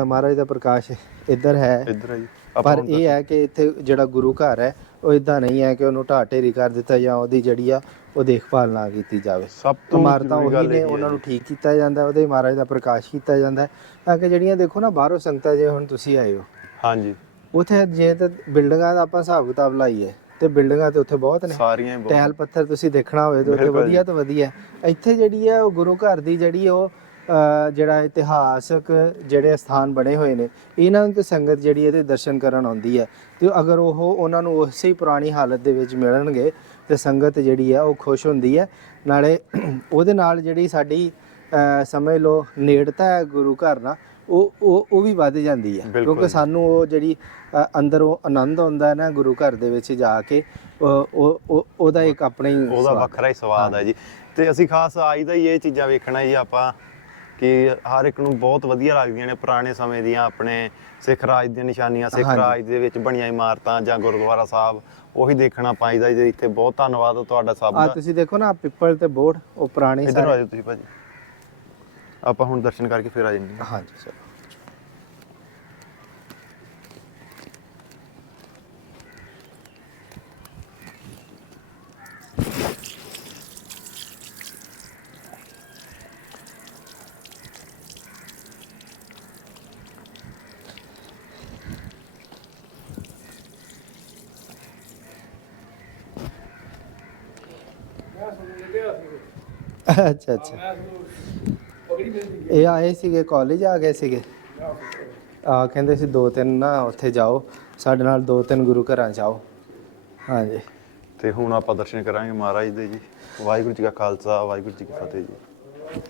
ਮਹਾਰਾਜ ਦਾ ਪ੍ਰਕਾਸ਼ ਇੱਧਰ ਹੈ। ਇੱਧਰ ਜੀ। ਆਪਾਂ ਪਰ ਇਹ ਹੈ ਕਿ ਇੱਥੇ ਜਿਹੜਾ ਗੁਰੂ ਘਰ ਹੈ ਉਹ ਇਦਾਂ ਨਹੀਂ ਹੈ ਕਿ ਉਹਨੂੰ ਢਾਹ ਢੇਰੀ ਕਰ ਦਿੱਤਾ ਜਾਂ ਉਹਦੀ ਜਿਹੜੀ ਆ ਉਹ ਦੇਖਭਾਲ ਨਾ ਕੀਤੀ ਜਾਵੇ। ਸਭ ਤੋਂ ਇਮਾਰਤਾਂ ਉਹੀ ਨੇ ਹੈ ਉਹਨਾਂ ਨੂੰ ਠੀਕ ਕੀਤਾ ਜਾਂਦਾ ਉਹਦੇ ਮਹਾਰਾਜ ਦਾ ਪ੍ਰਕਾਸ਼ ਕੀਤਾ ਜਾਂਦਾ ਹੈ। ਤਾਂ ਕਿ ਜਿਹੜੀਆਂ ਦੇਖੋ ਨਾ ਬਾਹਰੋਂ ਸੰਗਤਾਂ ਜੇ ਹੁਣ ਤੁਸੀਂ ਆਏ ਹੋ ਹਾਂਜੀ। ਉਥੇ ਜੇ ਤਾਂ ਬਿਲਡਿੰਗਾਂ ਦਾ ਆਪਾਂ ਹਿਸਾਬ ਕਿਤਾਬ ਲਾਈਏ ਤੇ ਬਿਲਡਿੰਗਾਂ ਤੇ ਉੱਥੇ ਬਹੁਤ ਨੇ। ਸਾਰੀਆਂ ਟੈਲ ਪੱਥਰ ਤੁਸੀਂ ਦੇਖਣਾ ਹੋਵੇ ਤੇ ਉੱਥੇ ਵਧੀਆ ਤੋਂ ਵਧੀਆ। ਇੱਥੇ ਜਿਹੜੀ ਹੈ ਉਹ ਗੁਰੂ ਘਰ ਦੀ ਜਿਹੜੀ ਉਹ ਜਿਹੜਾ ਇਤਿਹਾਸਕ ਜਿਹੜੇ ਸਥਾਨ ਬਣੇ ਹੋਏ ਨੇ ਇਹਨਾਂ ਨੂੰ ਤੇ ਸੰਗਤ ਜਿਹੜੀ ਇਹਦੇ ਦਰਸ਼ਨ ਕਰਨ ਆਉਂਦੀ ਹੈ ਤੇ ਅਗਰ ਉਹ ਉਹਨਾਂ ਨੂੰ ਉਸੇ ਹੀ ਪੁਰਾਣੀ ਹਾਲਤ ਦੇ ਵਿੱਚ ਮਿਲਣਗੇ ਤੇ ਸੰਗਤ ਜਿਹੜੀ ਹੈ ਉਹ ਖੁਸ਼ ਹੁੰਦੀ ਹੈ ਨਾਲੇ ਉਹਦੇ ਨਾਲ ਜਿਹੜੀ ਸਾਡੀ ਸਮਝ ਲਓ ਨੇੜਤਾ ਹੈ ਗੁਰੂ ਘਰ ਨਾਲ ਉਹ ਉਹ ਉਹ ਵੀ ਵੱਧ ਜਾਂਦੀ ਹੈ ਕਿਉਂਕਿ। ਸਾਨੂੰ ਉਹ ਜਿਹੜੀ ਅੰਦਰੋਂ ਆਨੰਦ ਆਉਂਦਾ ਹੈ ਨਾ ਗੁਰੂ ਘਰ ਦੇ ਵਿੱਚ ਜਾ ਕੇ ਉਹ ਉਹ- ਉਹ- ਉਹਦਾ ਇੱਕ ਆਪਣਾ ਹੀ ਉਹਦਾ ਵੱਖਰਾ ਹੀ ਸਵਾਦ ਹੈ ਜੀ। ਤੇ ਅਸੀਂ ਖਾਸ ਆਈ ਦਾ ਹੀ ਇਹ ਚੀਜ਼ਾਂ ਵੇਖਣਾ ਜੀ ਆਪਾਂ ਕਿ ਹਰ ਇੱਕ ਨੂੰ ਬਹੁਤ ਵਧੀਆ ਲੱਗਦੀਆਂ ਨੇ ਪੁਰਾਣੇ ਸਮੇਂ ਦੀਆਂ ਆਪਣੇ ਸਿੱਖ ਰਾਜ ਦੀਆਂ ਨਿਸ਼ਾਨੀਆਂ ਸਿੱਖ। ਰਾਜ ਦੇ ਵਿੱਚ ਬਣੀਆਂ ਇਮਾਰਤਾਂ ਜਾਂ ਗੁਰਦੁਆਰਾ ਸਾਹਿਬ ਉਹੀ ਦੇਖਣਾ ਪਾਈਦਾ ਜੀ। ਇੱਥੇ ਬਹੁਤ ਧੰਨਵਾਦ ਤੁਹਾਡਾ ਸਭ ਆ ਦਾ ਤੁਸੀਂ ਦੇਖੋ ਨਾ ਪਿੱਪਲ ਤੇ ਬੋਰਡ ਉਹ ਪੁਰਾਣੇ ਇੱਧਰ ਆ ਸਾਰੇ। ਜਾਓ ਤੁਸੀਂ ਭਾਜੀ। ਆਪਾਂ ਹੁਣ ਦਰਸ਼ਨ ਕਰਕੇ ਫਿਰ ਆ ਜਾਂਦੇ ਹਾਂ। ਹਾਂਜੀ ਚਲੋ ਅੱਛਾ ਅੱਛਾ। ਇਹ ਆਏ ਸੀਗੇ ਕਾਲਜ ਆ ਗਏ ਸੀਗੇ। ਆ ਕਹਿੰਦੇ ਸੀ ਦੋ ਤਿੰਨ ਨਾ ਉੱਥੇ ਜਾਓ ਸਾਡੇ ਨਾਲ ਦੋ ਤਿੰਨ ਗੁਰੂ ਘਰਾਂ ਜਾਓ। ਹਾਂਜੀ। ਤੇ ਹੁਣ ਆਪਾਂ ਦਰਸ਼ਨ ਕਰਾਂਗੇ ਮਹਾਰਾਜ ਦੇ ਜੀ। ਵਾਹਿਗੁਰੂ ਜੀ ਕਾ ਖਾਲਸਾ ਵਾਹਿਗੁਰੂ ਜੀ ਕੀ ਫਤਿਹ ਜੀ।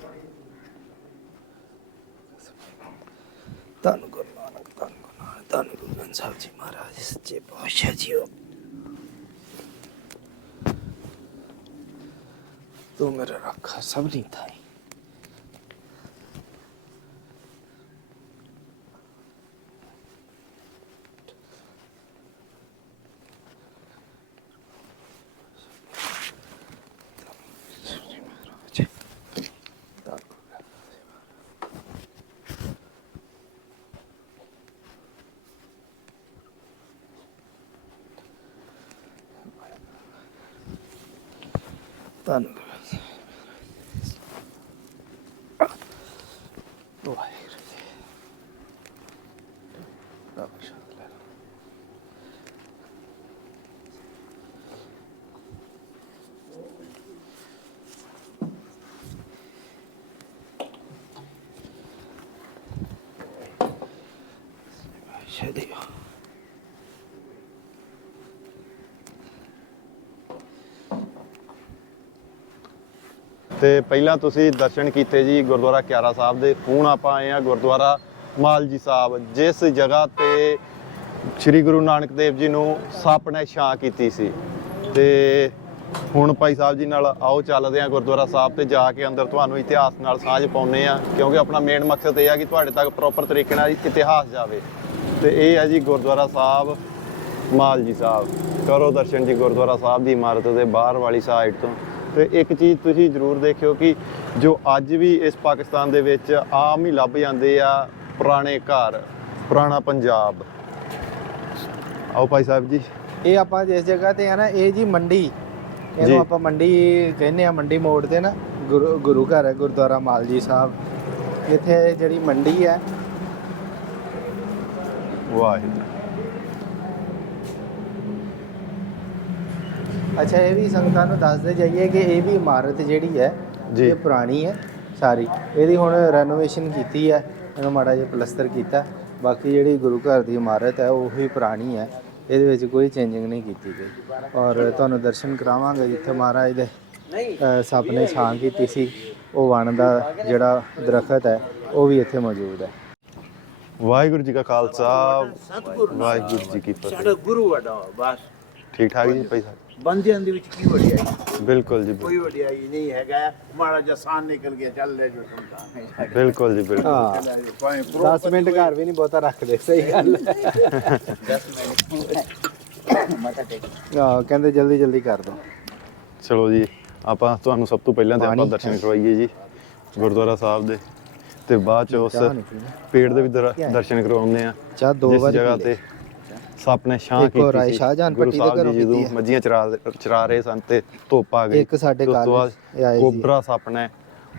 ਧੰਨ ਗੁਰੂ ਨਾਨਕ ਧੰਨ ਗੁਰੂ ਨਾਨਕ ਧੰਨ ਗੁਰੂ ਗ੍ਰੰਥ ਸਾਹਿਬ ਜੀ ਮਹਾਰਾਜ ਸੱਚੇ ਪਾਤਸ਼ਾਹ ਜੀਓ। ਤੂੰ ਮੇਰਾ ਰੱਖਾ ਸਭ ਨਹੀਂ ਥਾਈ ਧੰਨ ਗੁਰੂ ਵਾਹਿਗੁਰੂ ਜੀ ਰੱਬ ਸ਼ਾਂਤ ਲੈ ਲਓ। ਸ਼ਦੀਆ ਤੇ ਪਹਿਲਾਂ ਤੁਸੀਂ ਦਰਸ਼ਨ ਕੀਤੇ ਜੀ ਗੁਰਦੁਆਰਾ ਕਿਆਰਾ ਸਾਹਿਬ ਦੇ, ਹੁਣ ਆਪਾਂ ਆਏ ਆ ਗੁਰਦੁਆਰਾ ਮਾਲ ਜੀ ਸਾਹਿਬ, ਜਿਸ ਜਗ੍ਹਾ ਤੇ ਸ੍ਰੀ ਗੁਰੂ ਨਾਨਕ ਦੇਵ ਜੀ ਨੂੰ ਸੱਪ ਨੇ ਛਾਂ ਕੀਤੀ ਸੀ। ਤੇ ਹੁਣ ਭਾਈ ਸਾਹਿਬ ਜੀ ਨਾਲ ਆਓ ਚੱਲਦੇ ਆ ਗੁਰਦੁਆਰਾ ਸਾਹਿਬ ਤੇ ਜਾ ਕੇ ਅੰਦਰ ਤੁਹਾਨੂੰ ਇਤਿਹਾਸ ਨਾਲ ਸਾਂਝ ਪਾਉਨੇ ਆ ਕਿਉਂਕਿ ਆਪਣਾ ਮੇਨ ਮਕਸਦ ਇਹ ਆ ਕਿ ਤੁਹਾਡੇ ਤੱਕ ਪ੍ਰੋਪਰ ਤਰੀਕੇ ਨਾਲ ਇਤਿਹਾਸ ਜਾਵੇ। ਤੇ ਇਹ ਹੈ ਜੀ ਗੁਰਦੁਆਰਾ ਸਾਹਿਬ ਮਾਲ ਜੀ ਸਾਹਿਬ। ਕਰੋ ਦਰਸ਼ਨ ਜੀ ਗੁਰਦੁਆਰਾ ਸਾਹਿਬ ਦੀ ਇਮਾਰਤ ਦੇ ਬਾਹਰ ਵਾਲੀ ਸਾਈਡ ਤੋਂ। ਤੇ ਇੱਕ ਚੀਜ਼ ਤੁਸੀਂ ਜ਼ਰੂਰ ਦੇਖਿਓ ਕਿ ਜੋ ਅੱਜ ਵੀ ਇਸ ਪਾਕਿਸਤਾਨ ਦੇ ਵਿੱਚ ਆਮ ਹੀ ਲੱਭ ਜਾਂਦੇ ਆ ਪੁਰਾਣੇ ਘਰ ਪੁਰਾਣਾ ਪੰਜਾਬ। ਆਓ ਭਾਈ ਸਾਹਿਬ ਜੀ। ਇਹ ਆਪਾਂ ਜਿਸ ਜਗ੍ਹਾ ਤੇ ਆ ਨਾ ਇਹ ਜੀ ਮੰਡੀ। ਜੀ। ਇਹਨੂੰ ਆਪਾਂ ਮੰਡੀ ਕਹਿੰਦੇ ਆ ਮੰਡੀ ਮੋੜ ਤੇ ਨਾ। ਗੁਰੂ ਗੁਰੂ ਘਰ ਹੈ ਗੁਰਦੁਆਰਾ ਮਾਲਜੀ ਸਾਹਿਬ। ਇੱਥੇ ਜਿਹੜੀ ਮੰਡੀ ਹੈ। ਵਾਹਿਗੁਰੂ। ਅੱਛਾ ਇਹ ਵੀ ਸੰਗਤਾਂ ਨੂੰ ਦੱਸਦੇ ਜਾਈਏ ਕਿ ਇਹ ਵੀ ਇਮਾਰਤ ਜਿਹੜੀ ਹੈ ਜੀ। ਇਹ ਪੁਰਾਣੀ ਹੈ ਸਾਰੀ। ਇਹਦੀ ਹੁਣ ਰੈਨੋਵੇਸ਼ਨ ਕੀਤੀ ਹੈ ਇਹਨੂੰ ਮਾੜਾ ਜਿਹਾ ਪਲਸਤਰ ਕੀਤਾ। ਬਾਕੀ ਜਿਹੜੀ ਗੁਰੂ ਘਰ ਦੀ ਇਮਾਰਤ ਹੈ ਉਹ ਹੀ ਪੁਰਾਣੀ ਹੈ। ਇਹਦੇ ਵਿੱਚ ਕੋਈ ਚੇਂਜਿੰਗ ਨਹੀਂ ਕੀਤੀ ਗਈ। ਔਰ ਤੁਹਾਨੂੰ ਦਰਸ਼ਨ ਕਰਾਵਾਂਗੇ ਜਿੱਥੇ ਮਹਾਰਾਜ ਦੇ ਸੱਪ ਨੇ ਛਾਂ ਕੀਤੀ ਸੀ। ਉਹ ਵਣ ਦਾ ਜਿਹੜਾ ਦਰਖਤ ਹੈ ਉਹ ਵੀ ਇੱਥੇ ਮੌਜੂਦ ਹੈ। ਵਾਹਿਗੁਰੂ ਜੀ ਕਾ ਖਾਲਸਾ। ਵਾਹਿਗੁਰੂ ਜੀ ਕੀ ਫਤਿਹ। ਸਾਡਾ ਗੁਰੂ ਵੱਡਾ ਬਸ। ਠੀਕ ਠਾਕ ਜੀ ਭਾਈ ਸਾਹਿਬ? ਬੰਦਿਆਂ ਦੇ ਵਿੱਚ ਕੀ ਵਡਿਆਈ ਬਿਲਕੁਲ ਜੀ ਬਿਲਕੁਲ। ਕੋਈ ਵਡਿਆਈ ਨਹੀਂ ਹੈਗਾ। ਮਾੜਾ ਜਿਹਾ ਸਾਨ ਨਿਕਲ ਗਿਆ ਚੱਲ ਲੈ ਜੋ ਹੈ ਬਿਲਕੁਲ ਜੀ ਬਿਲਕੁਲ। ਹਾਂ। ਭਾਵੇਂ 10 ਮਿੰਟ ਘਰ ਵੀ ਨਹੀਂ ਬਹੁਤਾ ਰੱਖਦੇ ਸਹੀ ਗੱਲ ਹੈ। ਮਤਾ ਟੇਕ ਹਾਂ ਕਹਿੰਦੇ ਜਲਦੀ ਜਲਦੀ ਕਰ ਦੋ। ਚਲੋ ਜੀ ਆਪਾਂ ਤੁਹਾਨੂੰ ਸਭ ਤੋਂ ਪਹਿਲਾਂ ਤੇ ਆਪਾਂ ਪਾਣੀ। ਦਰਸ਼ਨ ਕਰਵਾਈਏ ਜੀ ਗੁਰਦੁਆਰਾ ਸਾਹਿਬ ਦੇ। ਤੇ ਬਾਅਦ ਚ ਉਸ ਚਾਹ। ਪੇੜ ਦੇ ਵੀ ਦਰ- ਦਰਸ਼ਨ ਕਰਵਾਉਂਦੇ ਆ। ਚਾਹ ਦੋ ਜਿਸ ਵਾਰੀ ਜਗ੍ਹਾ ਪੀ ਤੇ। ਸੱਪ ਨੇ ਛਾਂ ਇੱਕ ਕੀਤੀ ਸੀ ਸ਼ਾਹਜਹਾਨ ਗੁਰੂ ਭੱਟੀ ਦੇ ਘਰੋਂ ਕੀਤੀ ਹੈ। ਮੱਝੀਆਂ ਚਰਾ ਚਰਾ ਰਹੇ ਸਨ ਤੇ ਧੁੱਪ ਆ ਗਈ। ਇੱਕ ਸਾਡੇ ਸੀ। ਕੋਬਰਾ ਸੱਪ ਨੇ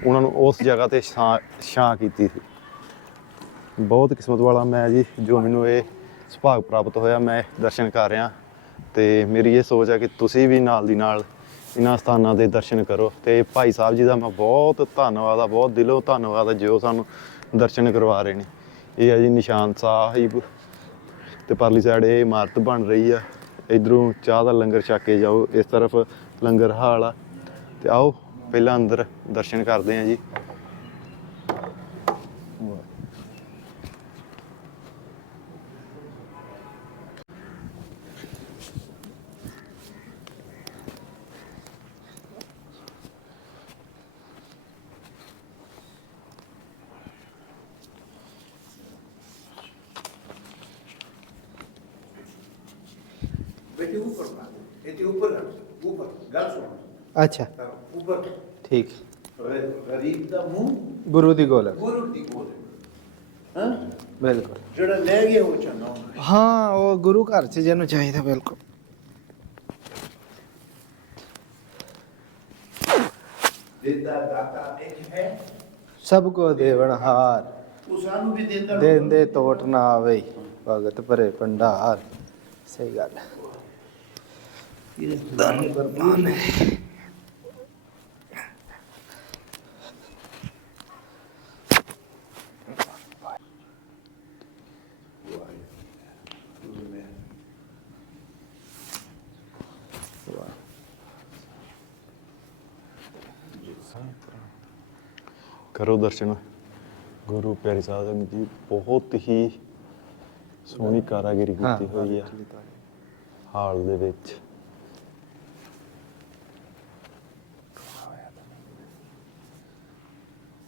ਉਹਨਾਂ ਨੂੰ ਉਸ ਜਗ੍ਹਾ ਤੇ ਛਾਂ ਛਾਂ ਕੀਤੀ ਸੀ। ਬਹੁਤ ਕਿਸਮਤ ਵਾਲਾ ਮੈਂ ਜੀ ਜੋ ਮੈਨੂੰ ਇਹ ਸੁਭਾਗ ਪ੍ਰਾਪਤ ਹੋਇਆ ਮੈਂ ਦਰਸ਼ਨ ਕਰ ਰਿਹਾ। ਤੇ ਮੇਰੀ ਇਹ ਸੋਚ ਹੈ ਕਿ ਤੁਸੀਂ ਵੀ ਨਾਲ ਦੀ ਨਾਲ ਇਹਨਾਂ ਸਥਾਨਾਂ ਦੇ ਦਰਸ਼ਨ ਕਰੋ। ਤੇ ਭਾਈ ਸਾਹਿਬ ਜੀ ਦਾ ਮੈਂ ਬਹੁਤ ਧੰਨਵਾਦ ਆ ਬਹੁਤ ਦਿਲੋਂ ਧੰਨਵਾਦ ਆ ਜੋ ਸਾਨੂੰ ਦਰਸ਼ਨ ਕਰਵਾ ਰਹੇ ਨੇ। ਇਹ ਹੈ ਜੀ ਨਿਸ਼ਾਨ ਸਾਹਿਬ ਤੇ ਪਰਲੀ ਸਾਈਡ ਇਹ ਇਮਾਰਤ ਬਣ ਰਹੀ ਆ। ਇਧਰੋਂ ਚਾਹ ਦਾ ਲੰਗਰ ਛਕ ਕੇ ਜਾਓ, ਇਸ ਤਰਫ ਲੰਗਰ ਹਾਲ ਆ। ਤੇ ਆਓ, ਪਹਿਲਾਂ ਅੰਦਰ ਦਰਸ਼ਨ ਕਰਦੇ ਆ ਜੀ। એથી ઉપર એથી ઉપર ઉપર ગાલ અચ્છા. ઉપર. ઠીક. ਗਰੀਬ ਦਾ ਮੂੰਹ ਗੁਰੂ ਦੀ ਗੋਲ ਗੁਰੂ ਦੀ ਗੋਲ ਹਾਂ ਬਿਲਕੁਲ ਜਿਹੜਾ ਲੈ ਗਿਆ ਉਹ ਚੰਗਾ ਹਾਂ ਉਹ ਗੁਰੂ ਘਰ ਚ ਜਿਹਨੂੰ ਚਾਹੀਦਾ ਬਿਲਕੁਲ ਸਭ ਕੋ ਦੇਵਨ ਹਾਰ ਉਹ ਵੀ ਦਿੰਦਾ ਦੇਂਦੇ ਤੋਟ ਨਾ ਆਵੇ ਭਗਤ ਭਰੇ ਭੰਡਾਰ ਸਹੀ ਗੱਲ ਹੈ ਇਹ ਦਾਨੇ ਭਰਪੂਰ ਨੇ ਕਰੋ ਦਰਸ਼ਨ ਗੁਰੂ ਪਿਆਰੀ ਸਾਹਿਬ ਜੀ ਬਹੁਤ ਹੀ ਸੋਹਣੀ ਕਾਰਾਗਰੀ ਕੀਤੀ ਹੋਈ ਆ ਹਾਲ ਦੇ ਵਿੱਚ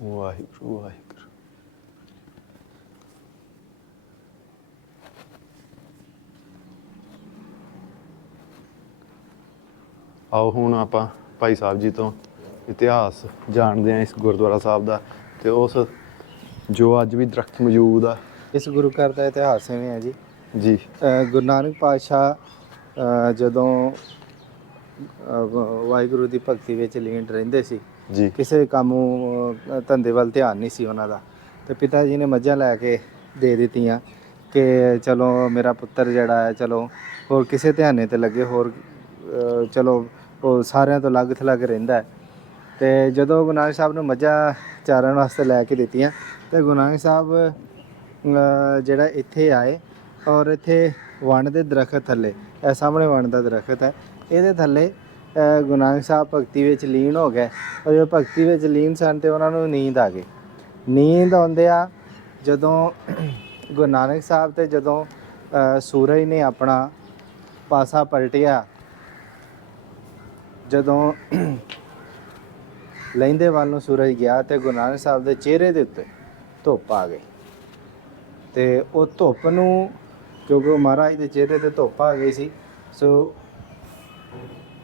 ਵਾਹਿਗੁਰੂ ਵਾਹਿਗੁਰੂ। ਆਓ ਹੁਣ ਆਪਾਂ ਭਾਈ ਸਾਹਿਬ ਜੀ ਤੋਂ ਇਤਿਹਾਸ ਜਾਣਦੇ ਹਾਂ ਇਸ ਗੁਰਦੁਆਰਾ ਸਾਹਿਬ ਦਾ ਤੇ ਉਸ ਜੋ ਅੱਜ ਵੀ ਦਰਖਤ ਮੌਜੂਦ ਆ। ਇਸ ਗੁਰੂ ਘਰ ਦਾ ਇਤਿਹਾਸ ਐਵੇਂ ਹੈ ਜੀ। ਜੀ। ਗੁਰੂ ਨਾਨਕ ਪਾਤਸ਼ਾਹ ਜਦੋਂ ਵ- ਵਾਹਿਗੁਰੂ ਦੀ ਭਗਤੀ ਵਿੱਚ ਲੀਨ ਰਹਿੰਦੇ ਸੀ ਜੀ। ਕਿਸੇ ਕੰਮ ਅ, ਧੰਦੇ ਵੱਲ ਧਿਆਨ ਨਹੀਂ ਸੀ ਉਹਨਾਂ ਦਾ। ਤੇ ਪਿਤਾ ਜੀ ਨੇ ਮੱਝਾਂ ਲੈ ਕੇ ਦੇ ਦਿੱਤੀਆਂ ਕਿ ਚਲੋ ਮੇਰਾ ਪੁੱਤਰ ਜਿਹੜਾ ਹੈ ਚਲੋ ਹੋਰ ਕਿਸੇ ਧਿਆਨੇ ਤੇ ਲੱਗੇ ਹੋਰ ਅ, ਚਲੋ ਉਹ ਸਾਰਿਆਂ ਤੋਂ ਅਲੱਗ ਥਲੱਗ ਰਹਿੰਦਾ ਹੈ। ਤੇ ਜਦੋਂ ਗੁਰੂ ਨਾਨਕ ਸਾਹਿਬ ਨੂੰ ਮੱਝਾਂ ਚਾਰਨ ਵਾਸਤੇ ਲੈ ਕੇ ਦਿੱਤੀਆਂ ਤੇ ਗੁਰੂ ਨਾਨਕ ਸਾਹਿਬ ਅ, ਜਿਹੜਾ ਇੱਥੇ ਆਏ ਔਰ ਇੱਥੇ ਵਣ ਦੇ ਦਰਖਤ ਥੱਲੇ ਇਹ ਸਾਹਮਣੇ ਵਣ ਦਾ ਦਰਖਤ ਹੈ ਇਹਦੇ ਥੱਲੇ ਗੁਰੂ ਨਾਨਕ ਸਾਹਿਬ ਭਗਤੀ ਵਿੱਚ ਲੀਨ ਹੋ ਗਏ ਔਰ ਜਦੋਂ ਭਗਤੀ ਵਿੱਚ ਲੀਨ ਸਨ ਤੇ ਉਹਨਾਂ ਨੂੰ ਨੀਂਦ ਆ ਗਈ। ਨੀਂਦ ਆਉਂਦਿਆਂ ਜਦੋਂ ਗੁਰੂ ਨਾਨਕ ਸਾਹਿਬ ਤੇ ਜਦੋਂ ਸੂਰਜ ਨੇ ਆਪਣਾ ਪਾਸਾ ਪਲਟਿਆ, ਜਦੋਂ ਲੈਂਦੇ ਵੱਲ ਨੂੰ ਸੂਰਜ ਗਿਆ ਤੇ ਗੁਰੂ ਨਾਨਕ ਸਾਹਿਬ ਦੇ ਚਿਹਰੇ ਦੇ ਉੱਤੇ ਧੁੱਪ ਆ ਗਈ। ਤੇ ਉਹ ਧੁੱਪ ਨੂੰ, ਕਿਉਂਕਿ ਮਹਾਰਾਜ ਦੇ ਚਿਹਰੇ ਤੇ ਧੁੱਪ ਆ ਗਈ ਸੀ, ਸੋ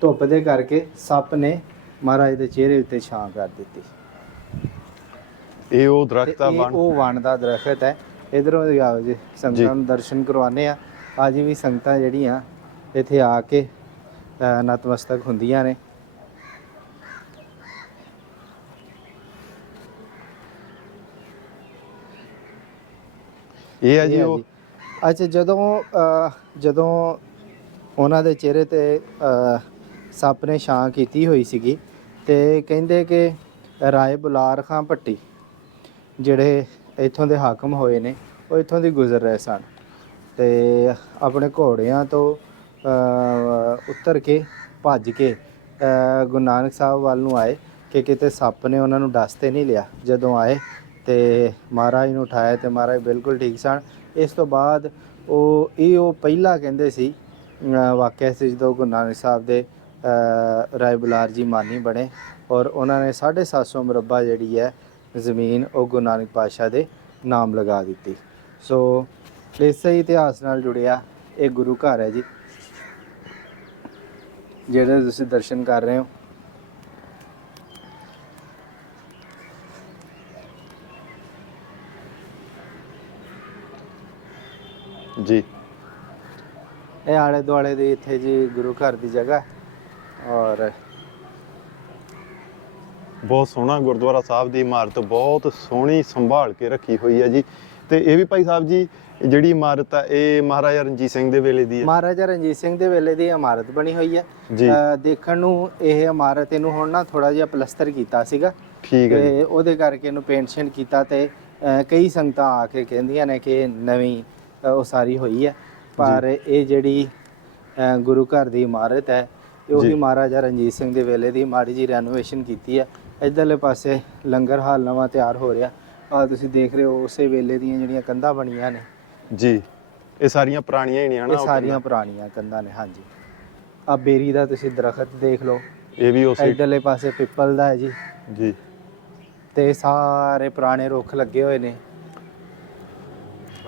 ਧੁੱਪ ਦੇ ਕਰਕੇ ਸੱਪ ਨੇ ਮਹਾਰਾਜ ਦੇ ਚਿਹਰੇ ਉੱਤੇ ਛਾਂ ਕਰ ਦਿੱਤੀ। ਇਹ ਉਹ ਤੇ ਦਰਖਤ ਆ ਇਹ ਬਣ ਉਹ ਵਣ ਦਾ ਦਰਖਤ ਹੈ। ਇਧਰੋਂ ਆਓ ਜੀ ਸੰਗਤਾਂ ਨੂੰ ਦਰਸ਼ਨ ਕਰਵਾਉਂਦੇ ਆ ਅੱਜ ਵੀ ਸੰਗਤਾਂ ਜਿਹੜੀਆਂ ਇੱਥੇ ਆ ਕੇ ਅ, ਨਤਮਸਤਕ ਹੁੰਦੀਆਂ ਨੇ। ਇਹ ਹੈ ਜੀ ਉਹ। ਅੱਛਾ ਜਦੋਂ ਅ, ਜਦੋਂ ਉਹਨਾਂ ਦੇ ਚਿਹਰੇ ਤੇ ਅ, ਸੱਪ ਨੇ ਛਾਂ ਕੀਤੀ ਹੋਈ ਸੀਗੀ ਤੇ ਕਹਿੰਦੇ ਕਿ ਰਾਏ ਬੁਲਾਰ ਖਾਂ ਭੱਟੀ, ਜਿਹੜੇ ਇੱਥੋਂ ਦੇ ਹਾਕਮ ਹੋਏ ਨੇ, ਉਹ ਇੱਥੋਂ ਦੀ ਗੁਜ਼ਰ ਰਹੇ ਸਨ। ਤੇ ਆਪਣੇ ਘੋੜਿਆਂ ਤੋਂ ਉੱਤਰ ਕੇ, ਭੱਜ ਕੇ ਗੁਰੂ ਨਾਨਕ ਸਾਹਿਬ ਵੱਲ ਨੂੰ ਆਏ ਕਿ ਕਿਤੇ ਸੱਪ ਨੇ ਉਹਨਾਂ ਨੂੰ ਡਸ ਤੇ ਨਹੀਂ ਲਿਆ। ਜਦੋਂ ਆਏ ਤੇ ਮਹਾਰਾਜ ਨੂੰ ਉਠਾਇਆ ਤੇ ਮਹਾਰਾਜ ਬਿਲਕੁਲ ਠੀਕ ਸਨ। ਇਸ ਤੋਂ ਬਾਅਦ ਉਹ ਇਹ ਉਹ ਪਹਿਲਾ ਕਹਿੰਦੇ ਸੀ ਵਾਕਿਆ ਸੀ ਜਦੋਂ ਗੁਰੂ ਨਾਨਕ ਸਾਹਿਬ ਦੇ ਰਾਏ ਬੁਲਾਰ ਜੀ ਮਾਨੀ ਬਣੇ ਔਰ ਉਹਨਾਂ ਨੇ 750 ਮੁਰੱਬਾ ਜਿਹੜੀ ਹੈ ਜ਼ਮੀਨ ਉਹ ਗੁਰੂ ਨਾਨਕ ਪਾਤਸ਼ਾਹ ਦੇ ਨਾਮ ਲਗਾ ਦਿੱਤੀ। ਸੋ ਇਸੇ ਇਤਿਹਾਸ ਨਾਲ ਜੁੜਿਆ ਇਹ ਗੁਰੂ ਘਰ ਹੈ ਜੀ। ਜਿਹੜੇ ਤੁਸੀਂ ਦਰਸ਼ਨ ਕਰ ਰਹੇ ਹੋ। ਜੀ। ਇਹ ਆਲੇ ਦੁਆਲੇ ਦੇ ਇੱਥੇ ਜੀ ਗੁਰੂ ਘਰ ਦੀ ਜਗ੍ਹਾ ਔਰ ਬਹੁਤ ਸੋਹਣਾ ਗੁਰਦੁਆਰਾ ਸਾਹਿਬ ਦੀ ਇਮਾਰਤ ਬਹੁਤ ਸੋਹਣੀ ਸੰਭਾਲ ਕੇ ਰੱਖੀ ਹੋਈ ਹੈ ਜੀ। ਤੇ ਇਹ ਵੀ ਭਾਈ ਸਾਹਿਬ ਜੀ ਜਿਹੜੀ ਇਮਾਰਤ ਆ ਇਹ ਮਹਾਰਾਜਾ ਰਣਜੀਤ ਸਿੰਘ ਦੇ ਵੇਲੇ ਦੀ ਹੈ। ਮਹਾਰਾਜਾ ਰਣਜੀਤ ਸਿੰਘ ਦੇ ਵੇਲੇ ਦੀ ਇਮਾਰਤ ਬਣੀ ਹੋਈ ਹੈ। ਦੇਖਣ ਨੂੰ ਇਹ ਇਮਾਰਤ ਇਹਨੂੰ ਹੁਣ ਨਾ ਥੋੜਾ ਜਿਹਾ ਪਲਸਤਰ ਕੀਤਾ ਸੀਗਾ। ਠੀਕ ਹੈ ਤੇ ਉਹਦੇ ਕਰਕੇ ਇਹਨੂੰ ਪੇਂਟ ਸ਼ੇਂਟ ਕੀਤਾ ਤੇ ਕਈ ਸੰਗਤਾਂ ਆ ਕੇ ਕਹਿੰਦੀਆਂ ਨੇ ਕਿ ਨਵੀਂ ਉਸਾਰੀ ਹੋਈ ਹੈ। ਪਰ ਇਹ ਜਿਹੜੀ ਗੁਰੂ ਘਰ ਦੀ ਇਮਾਰਤ ਹੈ ਇਹ ਉਹੀ। ਮਹਾਰਾਜਾ ਰਣਜੀਤ ਸਿੰਘ ਦੇ ਵੇਲੇ ਦੀ ਮਾੜੀ ਜੀ ਰੈਨੋਵੇਸ਼ਨ ਕੀਤੀ ਹੈ ਇਧਰਲੇ ਪਾਸੇ ਲੰਗਰ ਹਾਲ ਨਵਾਂ ਤਿਆਰ ਹੋ ਰਿਹਾ। ਆ ਤੁਸੀਂ ਦੇਖ ਰਹੇ ਹੋ ਉਸੇ ਵੇਲੇ ਦੀਆਂ ਜਿਹੜੀਆਂ ਕੰਧਾਂ ਬਣੀਆਂ ਨੇ। ਜੀ ਇਹ ਸਾਰੀਆਂ ਪੁਰਾਣੀਆਂ ਹੀ ਨੇ ਹਨਾ ਇਹ ਸਾਰੀਆਂ ਪੁਰਾਣੀਆਂ ਕੰਧਾਂ ਨੇ ਹਾਂਜੀ। ਆ ਬੇਰੀ ਦਾ ਤੁਸੀਂ ਦਰਖਤ ਦੇਖ ਲਓ। ਇਹ ਵੀ ਉਸੇ ਇਧਰਲੇ ਪਾਸੇ ਪਿੱਪਲ ਦਾ ਹੈ ਜੀ। ਜੀ। ਤੇ ਸਾਰੇ ਪੁਰਾਣੇ ਰੁੱਖ ਲੱਗੇ ਹੋਏ ਨੇ।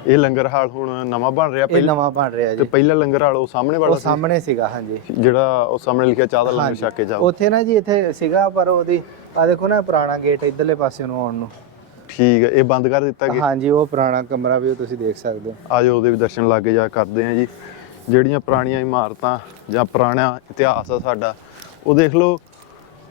ਇਹ ਲੰਗਰ ਹਾਲ ਹੁਣ ਨਵਾਂ ਬਣ ਰਿਹਾ ਇਹ ਪਹਿਲਾਂ ਨਵਾਂ ਬਣ ਰਿਹਾ ਤੇ ਜੀ। ਪਹਿਲਾ ਲੰਗਰ ਹਾਲ ਉਹ ਸਾਹਮਣੇ ਵਾਲਾ ਉਹ ਸਾਹਮਣੇ ਸੀਗਾ ਹਾਂਜੀ। ਸੀ ਜਿਹੜਾ ਉਹ ਸਾਹਮਣੇ ਲਿਖਿਆ ਚਾਹ ਦਾ ਲੰਗਰ। ਛਕ ਕੇ ਜਾਓ। ਉੱਥੇ ਨਾ ਜੀ ਇੱਥੇ ਸੀਗਾ ਪਰ ਉਹਦੀ ਆ ਦੇਖੋ ਨਾ ਪੁਰਾਣਾ ਗੇਟ ਇਧਰਲੇ ਪਾਸੇ ਨੂੰ ਆਉਣ ਨੂੰ। ਠੀਕ ਹੈ ਇਹ ਬੰਦ ਕਰ ਦਿੱਤਾ ਗਿਆ ਹਾਂਜੀ ਉਹ ਪੁਰਾਣਾ ਕਮਰਾ ਵੀ ਉਹ ਤੁਸੀਂ ਦੇਖ ਸਕਦੇ ਹੋ। ਆਜੋ ਉਹਦੇ ਵੀ ਦਰਸ਼ਨ ਲੱਗੇ ਜਾ ਕਰਦੇ ਆ ਜੀ। ਜਿਹੜੀਆਂ ਪੁਰਾਣੀਆਂ ਇਮਾਰਤਾਂ ਜਾਂ ਪੁਰਾਣਾ ਇਤਿਹਾਸ ਆ ਸਾਡਾ ਉਹ ਦੇਖ ਲਓ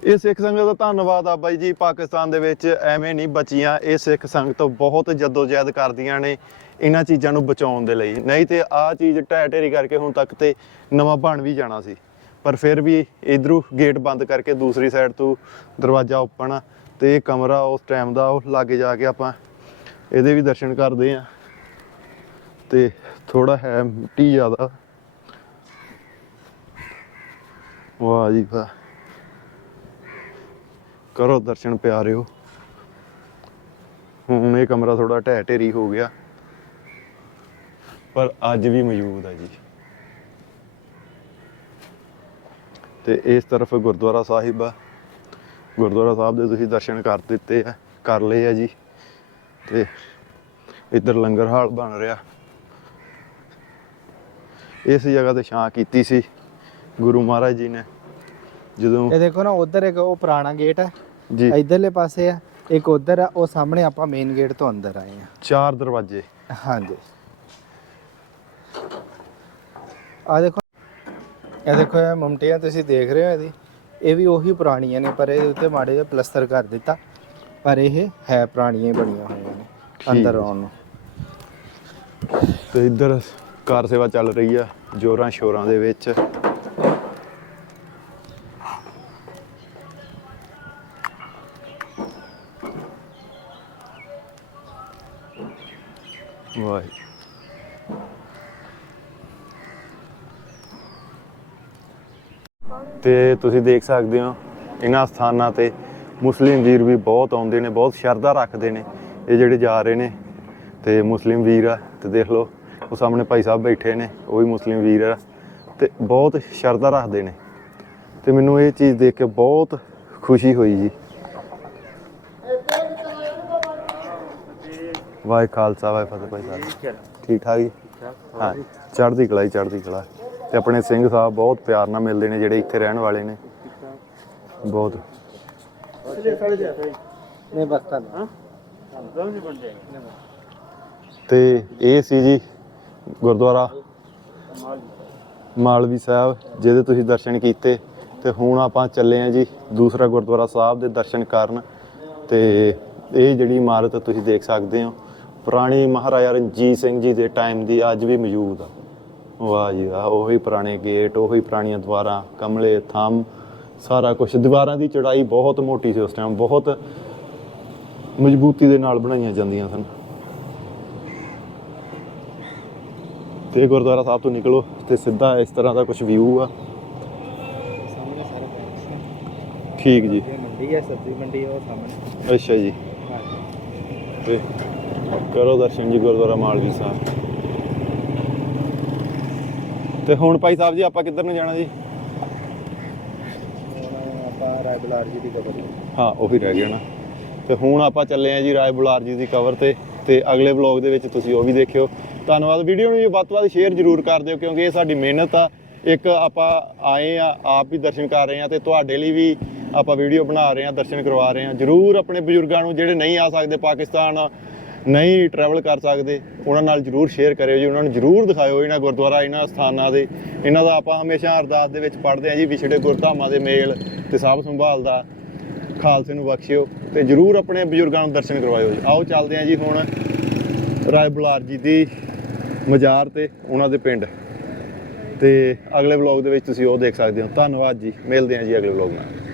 ਇਹ ਸਿੱਖ ਸੰਗਤ ਦਾ ਧੰਨਵਾਦ ਆ ਬਾਈ ਜੀ, ਪਾਕਿਸਤਾਨ ਦੇ ਵਿੱਚ ਐਵੇਂ ਨਹੀਂ ਬਚੀਆਂ। ਇਹ ਸਿੱਖ ਸੰਗਤ ਬਹੁਤ ਜਦੋਜਹਿਦ ਕਰਦੀਆਂ ਨੇ ਇਹਨਾਂ ਚੀਜ਼ਾਂ ਨੂੰ ਬਚਾਉਣ ਦੇ ਲਈ। ਨਹੀਂ ਤੇ ਆਹ ਚੀਜ਼ ਢਹਿ ਢੇਰੀ ਕਰਕੇ ਹੁਣ ਤੱਕ ਤੇ ਨਵਾਂ ਬਣ ਵੀ ਜਾਣਾ ਸੀ। ਪਰ ਫਿਰ ਵੀ ਇਧਰੋਂ ਗੇਟ ਬੰਦ ਕਰਕੇ ਦੂਸਰੀ ਸਾਈਡ ਤੋਂ ਦਰਵਾਜ਼ਾ ਓਪਨ ਆ ਤੇ ਇਹ ਕਮਰਾ ਉਸ ਟਾਈਮ ਦਾ ਉਹ ਲਾਗੇ ਜਾ ਕੇ ਆਪਾਂ ਇਹਦੇ ਵੀ ਦਰਸ਼ਨ ਕਰਦੇ ਆ। ਤੇ ਥੋੜਾ ਹੈ ਮਿੱਟੀ ਜ਼ਿਆਦਾ। ਵਾਹ ਜੀ ਵਾਹ। ਕਰੋ ਦਰਸ਼ਨ ਪਿਆਰਿਓ। ਹੁਣ ਇਹ ਕਮਰਾ ਥੋੜਾ ਢਹਿ ਢੇਰੀ ਹੋ ਗਿਆ। ਪਰ ਅੱਜ ਵੀ ਮੌਜੂਦ ਹੈ ਜੀ। ਤੇ ਇਸ ਤਰਫ ਗੁਰਦੁਆਰਾ ਸਾਹਿਬ ਆ। ਗੁਰਦੁਆਰਾ ਸਾਹਿਬ ਦੇ ਤੁਸੀਂ ਦਰਸ਼ਨ ਕਰ ਦਿੱਤੇ ਆ, ਕਰ ਲਏ ਆ ਜੀ। ਤੇ ਇੱਧਰ ਲੰਗਰ ਹਾਲ ਬਣ ਰਿਹਾ। ਇਸ ਜਗ੍ਹਾ ਤੇ ਛਾਂ ਕੀਤੀ ਸੀ ਗੁਰੂ ਮਹਾਰਾਜ ਜੀ ਨੇ। ਜਦੋਂ ਇਹ ਦੇਖੋ ਨਾ, ਉਧਰ ਇੱਕ ਉਹ ਪੁਰਾਣਾ ਗੇਟ ਹੈ ਜੀ। ਇਧਰਲੇ ਪਾਸੇ ਆ ਇੱਕ ਉਧਰ ਆ ਉਹ ਸਾਹਮਣੇ ਆਪਾਂ ਮੇਨ ਗੇਟ ਤੋਂ ਅੰਦਰ ਆਏ ਆ। ਚਾਰ ਦਰਵਾਜ਼ੇ। ਹਾਂਜੀ। ਆ ਦੇਖੋ ਇਹ ਦੇਖੋ ਇਹ ਮਮਟੀਆਂ ਤੁਸੀਂ ਦੇਖ ਰਹੇ ਹੋ ਇਹਦੀ। ਇਹ ਵੀ ਉਹੀ ਪੁਰਾਣੀਆਂ ਨੇ ਪਰ ਇਹਦੇ ਉੱਤੇ ਮਾੜੇ ਜਿਹਾ ਪਲਸਤਰ ਕਰ ਦਿੱਤਾ। ਪਰ ਇਹ ਹੈ ਪੁਰਾਣੀਆਂ ਹੀ ਬਣੀਆਂ ਹੋਈਆਂ ਨੇ ਅੰਦਰ। ਆਉਣ ਨੂੰ। ਤੇ ਇੱਧਰ ਕਾਰ ਸੇਵਾ ਚੱਲ ਰਹੀ ਆ ਜੋਰਾਂ ਸ਼ੋਰਾਂ ਦੇ ਵਿੱਚ। ਵਾਹ ਤੇ ਤੁਸੀਂ ਦੇਖ ਸਕਦੇ ਹੋ, ਇਹਨਾਂ ਸਥਾਨਾਂ ਤੇ ਮੁਸਲਿਮ ਵੀਰ ਵੀ ਬਹੁਤ ਆਉਂਦੇ ਨੇ, ਬਹੁਤ ਸ਼ਰਧਾ ਰੱਖਦੇ ਨੇ, ਇਹ ਜਿਹੜੇ ਜਾ ਰਹੇ ਨੇ। ਤੇ ਮੁਸਲਿਮ ਵੀਰ ਆ, ਤੇ ਦੇਖ ਲਓ, ਉਹ ਸਾਹਮਣੇ ਭਾਈ ਸਾਹਿਬ ਬੈਠੇ ਨੇ, ਉਹ ਵੀ ਮੁਸਲਿਮ ਵੀਰ ਆ, ਤੇ ਬਹੁਤ ਸ਼ਰਧਾ ਰੱਖਦੇ ਨੇ। ਤੇ ਮੈਨੂੰ ਇਹ ਚੀਜ਼ ਦੇਖ ਕੇ ਬਹੁਤ ਖੁਸ਼ੀ ਹੋਈ ਜੀ। ਵਾਹਿ ਖਾਲਸਾ ਵਾਹਿ ਫਤਿਹ ਭਾਈ ਸਾਹਿਬ। ਠੀਕ ਠਾਕ ਜੀ? ਹਾਂ ਚੜ੍ਹਦੀ ਕਲਾ ਹੀ ਚੜ੍ਹਦੀ ਕਲਾ। ਤੇ ਆਪਣੇ ਸਿੰਘ ਸਾਹਿਬ ਬਹੁਤ ਪਿਆਰ ਨਾਲ ਮਿਲਦੇ ਨੇ ਜਿਹੜੇ ਇੱਥੇ ਰਹਿਣ ਵਾਲੇ ਨੇ। ਬਹੁਤ। ਨਹੀਂ ਬਸ ਤਾਂ ਤੇ ਇਹ ਸੀ ਜੀ ਗੁਰਦੁਆਰਾ ਮਾਲਵੀ ਸਾਹਿਬ ਜਿਹਦੇ ਤੁਸੀਂ ਦਰਸ਼ਨ ਕੀਤੇ। ਤੇ ਹੁਣ ਆਪਾਂ ਚੱਲੇ ਆ ਜੀ ਦੂਸਰਾ ਗੁਰਦੁਆਰਾ ਸਾਹਿਬ ਦੇ ਦਰਸ਼ਨ ਕਰਨ। ਤੇ ਇਹ ਜਿਹੜੀ ਇਮਾਰਤ ਤੁਸੀਂ ਦੇਖ ਸਕਦੇ ਹੋ ਪੁਰਾਣੀ ਮਹਾਰਾਜਾ ਰਣਜੀਤ ਸਿੰਘ ਜੀ ਦੇ ਟਾਈਮ ਦੀ ਅੱਜ ਵੀ ਮੌਜੂਦ ਆ। ਵਾਹ ਜੀ ਵਾਹ ਉਹੀ ਪੁਰਾਣੇ ਗੇਟ ਉਹੀ ਪੁਰਾਣੀਆਂ ਦੀਵਾਰਾਂ ਕਮਲੇ ਥੰਮ ਸਾਰਾ ਕੁਝ ਦੀਵਾਰਾਂ ਦੀ ਚੜਾਈ ਬਹੁਤ ਮੋਟੀ ਸੀ ਉਸ ਟਾਈਮ ਬਹੁਤ ਮਜ਼ਬੂਤੀ ਦੇ ਨਾਲ ਬਣਾਈਆਂ ਜਾਂਦੀਆਂ ਸਨ। ਤੇ ਗੁਰਦੁਆਰਾ ਸਾਹਿਬ ਤੋਂ ਨਿਕਲੋ ਤੇ ਸਿੱਧਾ ਇਸ ਤਰ੍ਹਾਂ ਦਾ ਕੁਝ ਵਿਊ ਆ। ਸਾਹਮਣੇ ਸਾਰੇ ਠੀਕ ਜੀ। ਮੰਡੀ ਹੈ ਸਬਜ਼ੀ ਮੰਡੀ ਉਹ ਸਾਹਮਣੇ। ਅੱਛਾ ਜੀ। ਤੇ ਕਰੋ ਦਰਸ਼ਨ ਜੀ ਗੁਰਦੁਆਰਾ ਮਾਲਵੀ ਸਾਹਿਬ। ਤੇ ਹੁਣ ਭਾਈ ਸਾਹਿਬ ਜੀ ਆਪਾਂ ਕਿੱਧਰ ਨੂੰ ਜਾਣਾ ਜੀ? ਹੁਣ ਆਪਾਂ ਰਾਏ ਬੁਲਾਰ ਜੀ ਦੀ ਕਬਰ ਹਾਂ ਉਹੀ ਰਹਿ ਗਿਆ ਨਾ। ਤੇ ਹੁਣ ਆਪਾਂ ਚੱਲੇ ਆਂ ਜੀ ਰਾਏ ਬੁਲਾਰ ਜੀ ਦੀ ਕਵਰ ਤੇ। ਤੇ ਅਗਲੇ ਵਲੌਗ ਦੇ ਵਿੱਚ ਤੁਸੀਂ ਉਹ ਵੀ ਦੇਖਿਓ। ਧੰਨਵਾਦ। ਵੀਡੀਓ ਨੂੰ ਵੀ ਵੱਧ ਤੋਂ ਵੱਧ ਸ਼ੇਅਰ ਜ਼ਰੂਰ ਕਰ ਦਿਓ ਕਿਉਂਕਿ ਇਹ ਸਾਡੀ ਮਿਹਨਤ ਆ। ਇੱਕ ਆਪਾਂ ਆਏ ਆ ਆਪ ਵੀ ਦਰਸ਼ਨ ਕਰ ਰਹੇ ਆ ਤੇ ਤੁਹਾਡੇ ਲਈ ਵੀ ਆਪਾਂ ਵੀਡੀਓ ਬਣਾ ਰਹੇ ਆ ਦਰਸ਼ਨ ਕਰਵਾ ਰਹੇ ਆ ਜ਼ਰੂਰ ਆਪਣੇ ਬਜ਼ੁਰਗਾਂ ਨੂੰ ਜਿਹੜੇ ਨਹੀਂ ਆ ਸਕਦੇ ਪਾਕਿਸਤਾਨ ਨਹੀਂ ਟਰੈਵਲ ਕਰ ਸਕਦੇ, ਉਹਨਾਂ ਨਾਲ ਜਰੂਰ ਸ਼ੇਅਰ ਕਰਿਓ ਜੀ, ਉਹਨਾਂ ਨੂੰ ਜਰੂਰ ਦਿਖਾਇਓ ਇਹਨਾਂ ਗੁਰਦੁਆਰਾ, ਇਹਨਾਂ ਸਥਾਨਾਂ ਦੇ। ਇਹਨਾਂ ਦਾ ਆਪਾਂ ਹਮੇਸ਼ਾ ਅਰਦਾਸ ਦੇ ਵਿੱਚ ਪੜ੍ਹਦੇ ਆ ਜੀ ਵਿਛੜੇ ਗੁਰਧਾਮਾਂ ਦੇ ਮੇਲ ਤੇ ਸਾਂਭ ਸੰਭਾਲ ਦਾ ਖਾਲਸੇ ਨੂੰ ਬਖਸ਼ਿਓ ਤੇ ਜਰੂਰ ਆਪਣੇ ਬਜ਼ੁਰਗਾਂ ਨੂੰ ਦਰਸ਼ਨ ਕਰਵਾਇਓ ਜੀ। ਆਓ ਚੱਲਦੇ ਆ ਜੀ ਹੁਣ ਰਾਏ ਬੁਲਾਰ ਜੀ ਦੀ ਮਜ਼ਾਰ ਤੇ ਉਹਨਾਂ ਦੇ ਪਿੰਡ। ਤੇ ਅਗਲੇ ਵਲੌਗ ਦੇ ਵਿੱਚ ਤੁਸੀਂ ਉਹ ਦੇਖ ਸਕਦੇ ਹੋ। ਧੰਨਵਾਦ ਜੀ। ਮਿਲਦੇ ਆ ਜੀ ਅਗਲੇ ਵਲੌਗ ਨਾਲ।